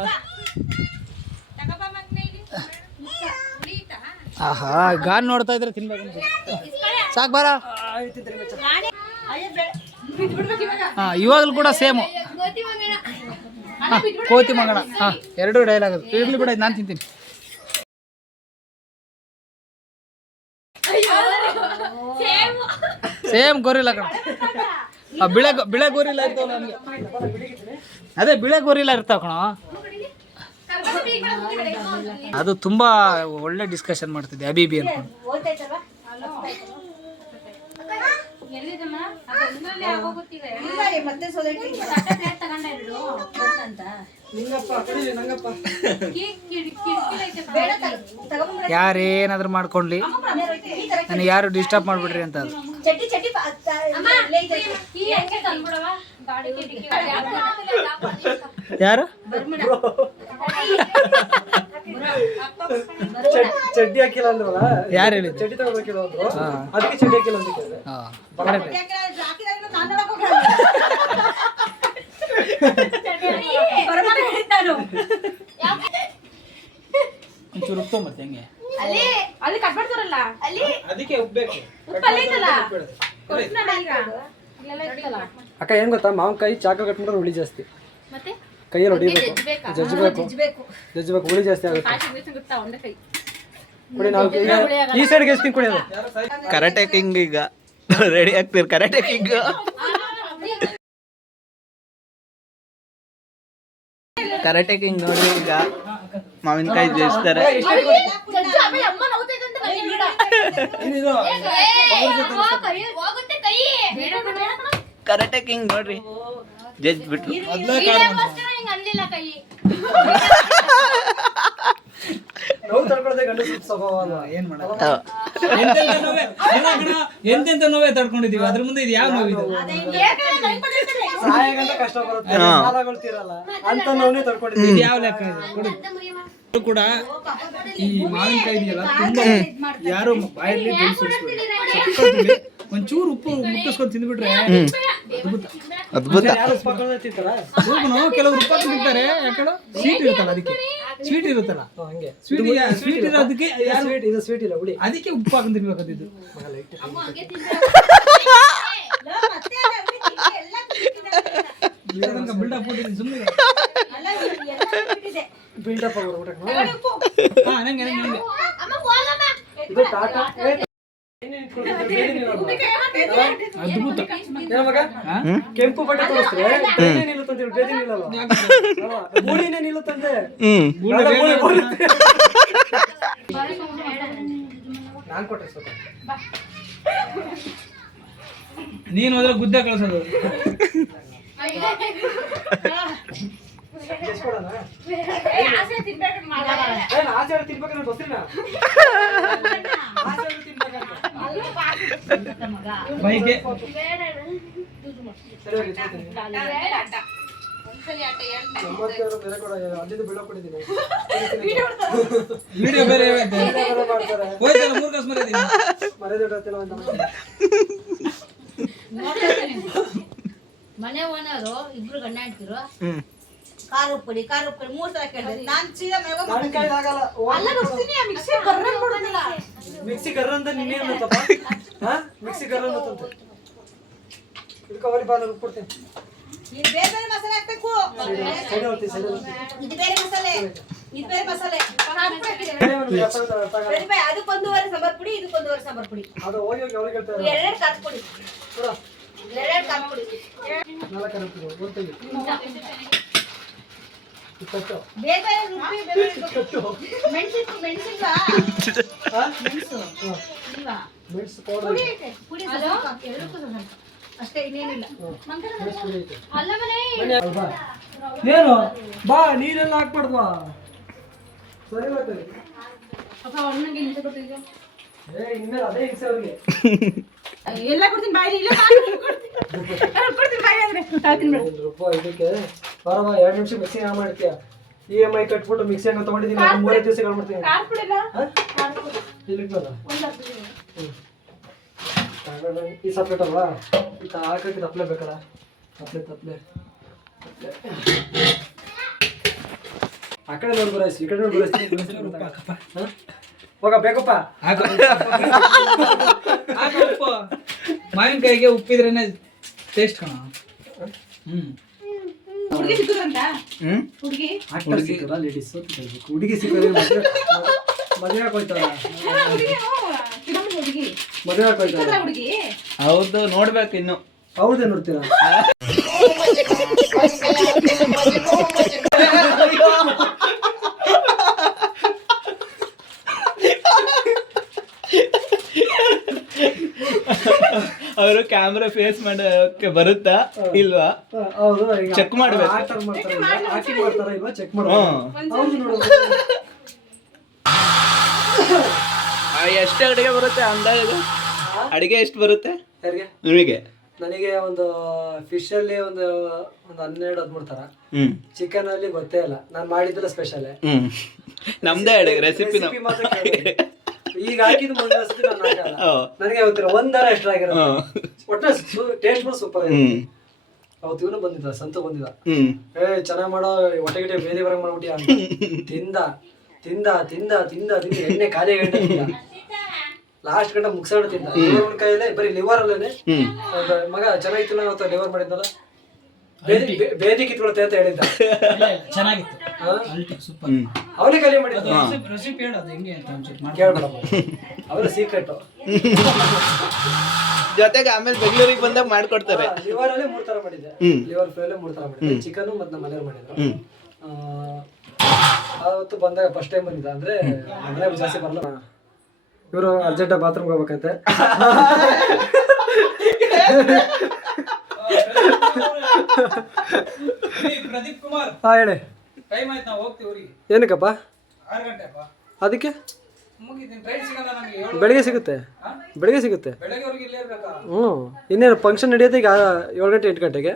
ಆಹಾ ಗಾನ್ ನೋಡ್ತಾ ಇದ್ರೆ ತಿನ್ಬೇಕು ಸಾಕ್ ಬರ. ಹಾ ಇವಾಗಲೂ ಕೂಡ ಸೇಮು ಕೋತಿ ಮಗಣ. ಹಾ ಎರಡು ಡೈಲಾಗ್ ಅದು ಇರ್ಲಿ ಬಿಡ ನಾನು ತಿಂತೀನಿ. ಸೇಮ್ ಗೋರಿಲ್ಲ ಕಣ. ಬಿಳೆ ಗೋರಿಲ್ಲ ಇರ್ತಾವ ನಮ್ಗೆ. ಅದೇ ಬಿಳೆ ಗೋರಿಲ್ಲ ಇರ್ತಾವ ಕಣ. ಅದು ತುಂಬಾ ಒಳ್ಳೆ ಡಿಸ್ಕಷನ್ ಮಾಡ್ತಿದ್ದೆ ಅಬಿಬಿ ಅನ್ಕೊಂಡು. ಯಾರೇನಾದ್ರೂ ಮಾಡ್ಕೊಂಡ್ಲಿ ನನಗೆ ಯಾರು ಡಿಸ್ಟರ್ಬ್ ಮಾಡ್ಬಿಡ್ರಿ ಅಂತ. ಅದು ಯಾರು ಚಡ್ಡಿ ಹಾಕಿಲ್ಲ ಅಂದ್ರಲ್ಲ, ಯಾರು ಹೇಳಿ ಚಡ್ಡಿ ತಗೋಬೇಕಿಲ್ಲ ಅದಕ್ಕೆ ಚಡ್ಡಿ ಹಾಕಿಲ್ಲ ಅಂತ. ಒಂಚೂರು ಉಪ್ಪು ಮತ್ತೆ ಹೆಂಗೆ ಅಲ್ಲಿ ಕಟ್ ಮಾಡ್ತಾರಲ್ಲ ಅದಕ್ಕೆ ಉಪ್ಪಬೇಕು. ಅಕ್ಕ ಏನ್ ಗೊತ್ತಾ, ಮಾವಿನಕಾಯಿ ಚಾಕ ಕಟ್ ಮಾಡಿದ್ರೆ ಹುಳಿ ಜಾಸ್ತಿ, ಕೈಯಲ್ಲಿ ಹೊಡಿಬೇಕು, ಜಜ್ಬೇಕು, ಹುಳಿ ಜಾಸ್ತಿ ಆಗುತ್ತೆ. ಕುಡಿ ನಾವು ಈ ಸೈಡ್ಗೆ ಎಷ್ಟು ಕುಡಿಯೋದು. ಕರಾಟೆ ಕಿಂಗ್ ಈಗ ರೆಡಿ ಆಗ್ತೀರಿ. ಕರಾಟೆ ಕಿಂಗ್ ಕರಾಟೆ ಕಿಂಗ್ ನೋಡಿ ಈಗ ಮಾವಿನಕಾಯಿ ಜೇಸ್ತಾರೆ. ಕರಾಟೆ ಕಿಂಗ್ ನೋಡ್ರಿ ಜಜ್ ಬಿಟ್ರು. ನೋವು ತಡ್ಕೊಳ್ಳೋದೇ ಗಂಡಸರ ಸ್ವಭಾವ ಅಲ್ವಾ? ಏನ್ ಮಾಡೋದು, ಎಂತೆಂತ ನೋವೇ ತಡ್ಕೊಂಡಿದೀವಿ, ಅದ್ರ ಮುಂದೆ ಇದು ಯಾವ ನೋವಿದು? ಸಹಾಯಗಂತ ಕಷ್ಟ ಬರುತ್ತೆ, ಸಾಲಗಳು ತೀರಲ್ಲ ಅಂತ ನೋವೇ ತಡ್ಕೊಂಡಿದ್ದೀವಿ. ಇದು ಯಾವ ಲೆಕ್ಕ ಇದು? ಕೂಡ ಈ ಮಾವಿನಕಾಯಿ ಇದೆಯಲ್ಲ ತುಂಬಾ ಯಾರು ಬಾಯಲ್ಲಿ ಒಂಚೂರು ಉಪ್ಪು ಮುಟ್ಟಿಸ್ಕೊಂಡು ತಿಂದ್ಬಿಟ್ರೆ ಅದ್ಭುತ. ಕೆಲವರು ಉಪ್ಪ ತಿಂತಾರೆ, ಯಾಕಂದ್ರೆ ಸ್ವೀಟ್ ಇರುತ್ತಲ್ಲ, ಅದಕ್ಕೆ ಸ್ವೀಟ್ ಇರುತ್ತಲ್ಲ, ಹಂಗೆ ಸ್ವೀಟ್ ಇರೋದಕ್ಕೆ ಇದು ಸ್ವೀಟ್ ಇಲ್ಲ ಹುಳಿ, ಅದಕ್ಕೆ ಉಪ್ಪು ಹಾಕೊಂಡು ತಿನ್ಬೇಕಂತಿದ್ದು. ಬಿಲ್ಡಪ್ ಕೊಟ್ಟಿದ್ದೀನಿ ಸುಮ್ಮನೆ. ಬಿಲ್ಡಪ್ ಇದು ಟಾಟಾ ಅದ್ಭುತ. ಕೆಂಪು ಬಟ್ಟೆ ತೋರಿಸ್ರೆ ನಿಲ್ಲುತ್ತಂತ ಬೇದಿ ನಿಲ್ಲಲ್ಲ, ಮೂಳಿನೇ ನಿಲ್ಲುತ್ತಂತೆ. ನಾನ್ ಕೊಟ್ಟೆ ಸ್ವಲ್ಪ, ನೀನು ಹೋದ್ರೆ ಗುದ್ದ ಕಳ್ಸೋದು. ಆಚೆ ತಿನ್ಬೇಕಂದ್ರೆ ಗೊತ್ತಿಲ್ಲ, ಬೈಕೆ ವಿಡಿಯೋ ಬೇರೆ ಹೋಯ್ತಲ್ಲ, 3 ಕಾಸು ಮರ್ಯಾದಿಲ್ಲ. ಮನೆ ಓನರು ಇಬ್ರು ಗಂಡ ಹೇಳ್ತಿರು ಖಾರ ಪುಡಿ 3 ಸಲ ಕೇಳಿದೆ. ನಾನ್ ಸೀದಾ ಮಿಕ್ಸಿ ಕರ್ರ ಅಂತ ನಿನ್ನೆ ಅನ್ನತ್ತಪ್ಪ, ಮಿಕ್ಸಿ ಕರ್ರ ಅನ್ನತ್ತಂತೆ. ಇದಕ್ಕೆ ಅವರಿ ಬಾಲ ಕೊಡ್ತೇನೆ. ಇದು ಬೇರೆ ಮಸಾಲೆ ಹಾಕ್ಬೇಕು, ಇದು ಬೇರೆ ಮಸಾಲೆ, ಇದು ಬೇರೆ ಮಸಾಲೆ. ಅದಕ್ಕೆ 1.5 ಸಾಂಬಾರ್ ಪುಡಿ, ಇದಕ್ಕೆ 1.5 ಸಾಂಬಾರ್ ಪುಡಿ, ಅದು ಹೋಗಿ ಹೋಗಿ ಅವ್ರಿಗೆ ಹೇಳ್ತಾರೆ. 2 ಖಾರ ಪುಡಿ, 2 ಖಾರ ಪುಡಿ, 4 ಖಾರ ಪುಡಿ, 1 ತೆಗಿ. ಬೇರೆ ರುಬ್ಬಿ ಮೆಣಸಿನ ಮೆಣಸು ಇಲ್ವಾ? ಮಿಕ್ಸ್ ಪೌಡರ್ ಅಷ್ಟೇ, ಇನ್ನೇನಿಲ್ಲ. ಏನು ಬಾ ನೀರೆಲ್ಲ ಹಾಕ್ಬಾರ್ದು ಸರಿ ಬರ್ತದೆ ಇನ್ಮೇಲೆ ಅದೇ ಹಿಂಸೆ ಅವ್ರಿಗೆ ಎಲ್ಲ ಕೊಡ್ತೀನಿ ಬಾಯಿ ಇಲ್ಲ ಕೊಡ್ತೀನಿ ಬಾಯಿ ಅಂದ್ರೆ ರೂಪಾಯಿ ಇದಕ್ಕೆ ಬರವ 2 ನಿಮಿಷ ಮಿಕ್ಸಿ ಆನ್ ಮಾಡ್ತೀಯ EMI ಕಟ್ಬಿಟ್ಟು ಮಿಕ್ಸಿ ಹಂಗೆ ತೊಗೊಂಡಿದ್ದೀನಿ 3 ದಿವಸ ಮಾಡ್ತೀನಿ ಇಲ್ಲಿಗೆ ಬರ ಈ ಸಪ್ರೇಟ್ ಅಲ್ವಾ ಈ ಹಾಕಕ್ಕೆ ತಪ್ಪಲೆ ಬೇಕಲ್ಲ ತಪ್ಪಲೆ ಆ ಕಡೆ ನೋಡಿ ಬರಾಯಿಸಿ ಈ ಕಡೆ ನೋಡಿ ಬರಾಯಿಸಿ ಹೋಗ ಬೇಕಪ್ಪ ಮಾವಿನಕಾಯಿಗೆ ಉಪ್ಪಿದ್ರೇನೆ ಟೇಸ್ಟ್ ಕಣ. ಹುಡುಗಿ ಸಿಕ್ಕದಂತ ಹುಡುಗಿ ಆಕ್ಟರ್ ಸಿಕ್ಕಲ್ಲ ಲೇಡೀಸ್ ಹುಡುಗಿ ಸಿಕ್ಕರೆ ಮದುವೆ ಹಾಕೋಯ್ತಾರ ಹುಡುಗಿ ಮದುವೆ ಹಾಕೋಯ್ತಾರ ಹುಡುಗಿ ಹೌದು, ನೋಡ್ಬೇಕು ಇನ್ನು. ಹೌದೇ ನೋಡ್ತೀರಾ ಅವರು ಕ್ಯಾಮ್ರಾ ಫೇಸ್ ಮಾಡೋಕೆ ಬರುತ್ತಾ ಇಲ್ವಾ ಹೌದು ಚೆಕ್ ಮಾಡ್ಬೇಕು. ಆಕ್ಟರ್ ಮಾಡ್ತಾರ ಆಕ್ಟಿಂಗ್ ಮಾಡ್ತಾರ ಇಲ್ವಾ ಚೆಕ್ ಮಾಡ್ಬೇಕು ಹೌದು ನೋಡು ಎಷ್ಟು ಅಡುಗೆ ಬರುತ್ತೆ ಅಂದಾಜು? ಅಡುಗೆ ಎಷ್ಟು ಬರುತ್ತೆ ಯಾರಿಗೆ ನಿಮಗೆ? ನನಗೆ ಒಂದು ಫಿಶ್ ಅಲ್ಲಿ ಒಂದು 12-13 ತರ ಚಿಕನ್ ಅಲ್ಲಿ ಗೊತ್ತೇ ಇಲ್ಲ ನಾನು ಮಾಡಿದ್ರೆ ಸ್ಪೆಷಲ್ ನಮ್ದೇ ಅಡುಗೆ ರೆಸಿಪಿ ಈಗ ಹಾಕಿದ ಮುಂದೆ ರೆಸಿಪಿ ನಾನು ಹಾಕಲ್ಲ ನನಗೆ ಗೊತ್ತಿಲ್ಲ ಒಂದರ ಎಕ್ಸ್ಟ್ರಾ ಆಗಿರೋದು ಒಟ್ಟು ಟೇಸ್ಟ್ ಸೂಪರ್ ಅವತ್ತು ಇವನು ಬಂದಿದ್ದ ಸಂತು ಬಂದಿದ್ದ ಚೆನ್ನಾಗಿ ಮಾಡೋ ಹೊಟ್ಟೆಗಿಟ್ಟೆ ಬೇರೆ ಬರಂಗ್ ಮಾಡ್ಬಿಟ್ಟಿಯ ತಿಂದ ತಿಂದ ತಿಂದ ತಿಂದ ತಿಂದ ಎಣ್ಣೆ ಖಾಲಿ ಗಂಟೆ ತಿಂದ ಲಾಸ್ಟ್ ಗಂಟೆ ಮುಗಿಸಾಡು ತಿಂದ ಲಿವರ್ ಕೈಯಲ್ಲೇ ಬರೀ ಲಿವರ್ ಅಲ್ಲೇನೆ ಮಗ ಚೆನ್ನಾಗಿತ್ತು ಅವತ್ತು ಲಿವರ್ ಮಾಡಿದ್ದಲ್ಲ ಬೇದಿ ಕಿತ್ಕೊಳುತ್ತೆ ಅಂತ ಹೇಳಿದ್ದ ಚೆನ್ನಾಗಿತ್ತು ಸೂಪರ್. ಅವನೇ ಖಾಲಿ ಮಾಡಿದ್ದ ರೆಸಿಪಿ ಹೇಳೋದು ಹೆಂಗೆ ಅಂತ ಒಂಚೂರು ಕೇಳ್ಬೇಡಪ್ಪ ಅವರ ಸೀಕ್ರೆಟ್ ಜೊತೆಗೆ ಆಮೇಲೆ ಬೆಂಗಳೂರಿಗೆ ಬಂದಾಗ ಮಾಡ್ಕೊಡ್ತಾರೆ. ಲಿವರ್ ಅಲ್ಲೇ 3 ತರ ಮಾಡಿದ್ದೆ ಲಿವರ್ ಫ್ರೈ ಅಲ್ಲೇ 3 ತರ ಮಾಡಿದ್ದೆ ಚಿಕನ್ ಮತ್ತೆ ನಮ್ಮ ಮನೆಯವ್ರು ಮಾಡಿದ್ರು ಅವತ್ತು ಬಂದಾಗ ಫಸ್ಟ್ ಟೈಮ್ ಬಂದಿದ್ದ ಅಂದ್ರೆ ಮನೆ ಜಾಸ್ತಿ ಬರಲ್ಲ ಇವರು ಅರ್ಜೆಂಟ್ ಬಾತ್ರೂಮ್ಗೆ ಹೋಗ್ಬೇಕಂತೆ ಪ್ರದೀಪ್ ಕುಮಾರ್ ಹಾ ಹೇಳಿ ಟೈಮ್ ಆಯ್ತು ನಾವು ಹೋಗ್ತೀವಿ ಊರಿಗೆ. ಏನಕ್ಕಪ್ಪ 6 ಗಂಟೆಪ್ಪ ಅದಕ್ಕೆ ಮುಗಿದ್ದೀನಿ. ಟ್ರೈನ್ ಸಿಗಲ್ಲ ನಮಗೆ. ಬೆಳಿಗ್ಗೆ ಸಿಗುತ್ತೆ ಬೆಳಗ್ಗೆವರೆಗೆ ಇಲ್ಲೇ ಇರ್ಬೇಕಾ? ಇನ್ನೇನು ಫಂಕ್ಷನ್ ನಡೆಯೋದು ಈಗ 7 ಗಂಟೆ 8 ಗಂಟೆಗೆ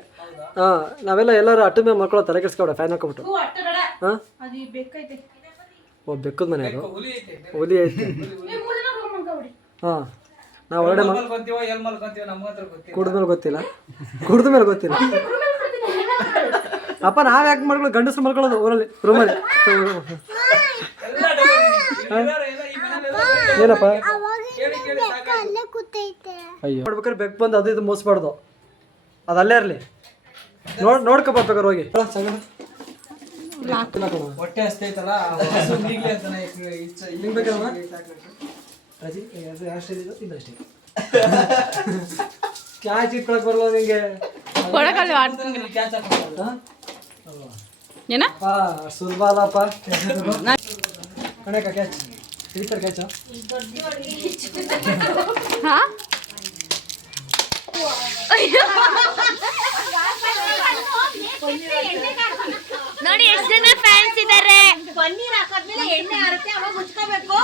ನಾವೆಲ್ಲ ಎಲ್ಲರೂ ಅಟ್ಟ ಮೇಲೆ ಮಕ್ಕಳು ತಲೆ ಕೆಡಿಸ್ಕೊಬೇಡ ಫ್ಯಾನ್ ಹಾಕೊಬಿಟ್ಟು ಹಾಂ ಓ ಬೆಕ್ಕದ ಮನೆ ಅದು ಹುಲಿ ಐತೆ. ಹುಲಿ ಐತೆ ಹಾಂ ನಾವು ಹೊರಗಡೆ ಮಲ್ಕೊಂತೀವೋ ಎಲ್ಲಿ ಮಲ್ಕೊಂತೀವೋ ನಮ್ಗೆ ಹತ್ರ ಗೊತ್ತಿಲ್ಲ. ಕುಡ್ದ ಮೇಲೆ ಗೊತ್ತಿಲ್ಲ ಅಪ್ಪ ನಾವ್ ಯಾಕೆ ಮಾಡ್ಕೊಳ್ಳೋದು ಗಂಡಸರು ಮಲ್ಕೊಳ್ಳೋದು ಊರಲ್ಲಿ ರೂಮಲ್ಲಿ ಏನಪ್ಪ ಅಯ್ಯೋ ನೋಡ್ಬೇಕಾದ್ರೆ ಬೆಕ್ ಬಂದು ಅದು ಇದು ಮೋಸಬಾರ್ದು ಅದು ಅಲ್ಲೇ ಇರಲಿ ನೋಡ್ಕೊ ಬರ್ಬೇಕಾರೆ ಹೋಗಿ ಹೊಟ್ಟೆ ಹಸ್ತೈತಲ್ಲ ಹಿಂಗೆ ಬೇಕಲ್ವ ರಜಿ ಅಷ್ಟೇ ಇನ್ನಷ್ಟೇ ಕ್ಯಾಚ್ ಇಟ್ಕೊಳಕ್ ಬರಲ್ಲ ನಿಂಗೆ ಕ್ಯಾಚ್ ಹಾಕೋದು. ಏನ ಸುಲಭ ಅಲ್ಲಪ್ಪ ಕಣಕ ಕ್ಯಾಚ್ ಹಿಡಿತಾರೆ ಕ್ಯಾಚ್ ಹಾ ನೋಡಿ ಎಷ್ಟು ಜನ ಫ್ಯಾನ್ಸ್ ಇದ್ದಾರೆ. ಪನ್ನೀರ್ ಹಾಕಾದ್ಮೇಲೆ ಎಣ್ಣೆ ಹಾರುತ್ತೆ ಅವಾಗ ಮುಚ್ಕೋಬೇಕು.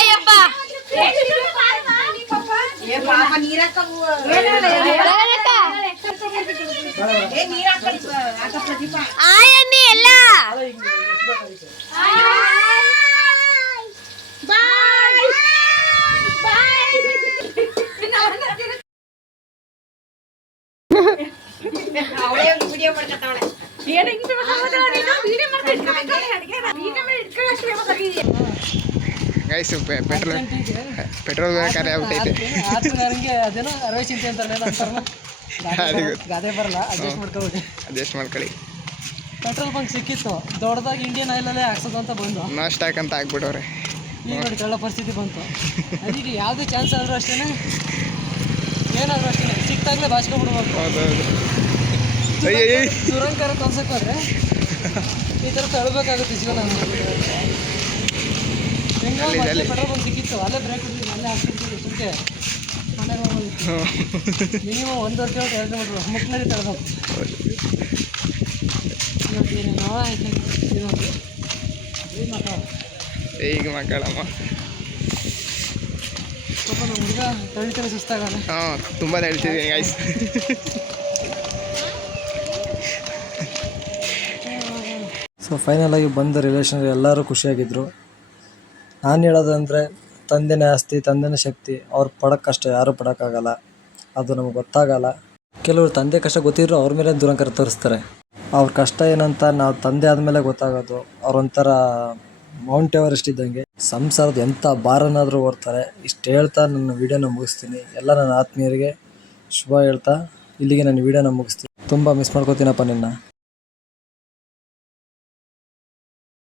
ಅಯ್ಯಪ್ಪ ಆಯನ್ನಿ ಎಲ್ಲ ಗೈಸ್ ಪೆಟ್ರೋಲ್ ಬೇಕಾದ್ರೆ ಆಗ್ಬಿಟ್ಟೈತೆ. ನನಗೆ ಅದೇನೋ ರವೆ ಚಿಂತೆ ಅಂತಾರಲ್ಲ ಗಾದೆ ಬರಲ್ಲ ಅಡ್ಜಸ್ಟ್ ಮಾಡ್ಕೊಳ್ಳಿ. ಪೆಟ್ರೋಲ್ ಬಂಕ್ ಸಿಕ್ಕಿತ್ತು ದೊಡ್ಡದಾಗಿ ಇಂಡಿಯನ್ ಆಯಿಲಲ್ಲೇ ಹಾಕ್ಸೋದು ಅಂತ ಬಂದು ನಾಷ್ಟಾಕ್ ಅಂತ ಹಾಕ್ಬಿಟ್ಟವ್ರೆ. ಈಗ ನೋಡಿ ಕಳ್ಳ ಪರಿಸ್ಥಿತಿ ಬಂತು. ಅದಕ್ಕೆ ಯಾವುದೇ ಚಾನ್ಸ್ ಆದರೂ ಅಷ್ಟೇ ಏನಾದರೂ ಅಷ್ಟೇ ಗೊತ್ತಾಗ್ಲೇ ಭಾಷೆಬಿಡ್ಬೇಕು. ಹೌದೌದು. ಅಯ್ಯಯ್ಯ ದುರಂಕಾರ ತೋರ್ಸಕ್ಕೆ ಹೋದ್ರೆ ಈ ಥರ ತಳ್ಬೇಕಾಗುತ್ತೆ ಜೀವನ. ಹೆಂಗೋ ಮತ್ತೆ ಪೆಟ್ರೋಲ್ ಬಂಕ್ ಸಿಕ್ಕಿತ್ತು, ಅಲ್ಲೇ ಬ್ರೇಕ್ ಹೊಡಿಲಿಲ್ಲ, ಅಲ್ಲೇ ಹಾಕ್ತಿರ್ತೀವಿ ಸುಮ್ಕೆ ಮನೆಗೆ ಹೋಗೋದು. ಮಿನಿಮಮ್ 1 ವರ್ಷ 2 ಕಿಲೋಮೀಟ್ರ್ ಮುಕ್ನಲ್ಲಿ ತಳ್ಬೇಕು. ಏನೇನೋ ಆಯ್ತು ಈಗ ಮಕ್ಕಳಮ್ಮ ಸ್ವಲ್ಪ ನಮ್ಮ ಹುಡುಗ ತಳ್ಳಿ ಸುಸ್ತಾಗಲ್ಲ. ಹಾಂ ತುಂಬ ಹೇಳ್ತಿದ್ದೀನಿ ಗೈಸ್. ಸೊ ಫೈನಲಾಗಿ ಬಂದ ರಿಲೇಷನ್ ಎಲ್ಲರೂ ಖುಷಿಯಾಗಿದ್ದರು. ನಾನು ಹೇಳೋದಂದರೆ ತಂದೆನೇ ಆಸ್ತಿ, ತಂದೆನೇ ಶಕ್ತಿ. ಅವ್ರು ಪಡೋಕ್ಕೆ ಕಷ್ಟ ಯಾರೂ ಪಡೋಕ್ಕಾಗಲ್ಲ, ಅದು ನಮ್ಗೆ ಗೊತ್ತಾಗಲ್ಲ. ಕೆಲವರು ತಂದೆ ಕಷ್ಟ ಗೊತ್ತಿದ್ರು ಅವ್ರ ಮೇಲೆ ದುರಂಕಾರ ತೋರಿಸ್ತಾರೆ. ಅವ್ರ ಕಷ್ಟ ಏನಂತ ನಾವು ತಂದೆ ಆದಮೇಲೆ ಗೊತ್ತಾಗೋದು. ಅವ್ರೊಂಥರ ಮೌಂಟ್ ಎವರೆಸ್ಟ್ ಇದ್ದಂಗೆ, ಸಂಸಾರದ ಎಂಥ ಭಾರನಾದರೂ ಓಡ್ತಾರೆ. ಇಷ್ಟು ಹೇಳ್ತಾ ನನ್ನ ವೀಡಿಯೋನ ಮುಗಿಸ್ತೀನಿ. ಎಲ್ಲ ನನ್ನ ಆತ್ಮೀಯರಿಗೆ ಶುಭ ಹೇಳ್ತಾ ಇಲ್ಲಿಗೆ ನನ್ನ ವೀಡಿಯೋನ ಮುಗಿಸ್ತೀನಿ. ತುಂಬ ಮಿಸ್ ಮಾಡ್ಕೋತೀನಪ್ಪ ನಿನ್ನ.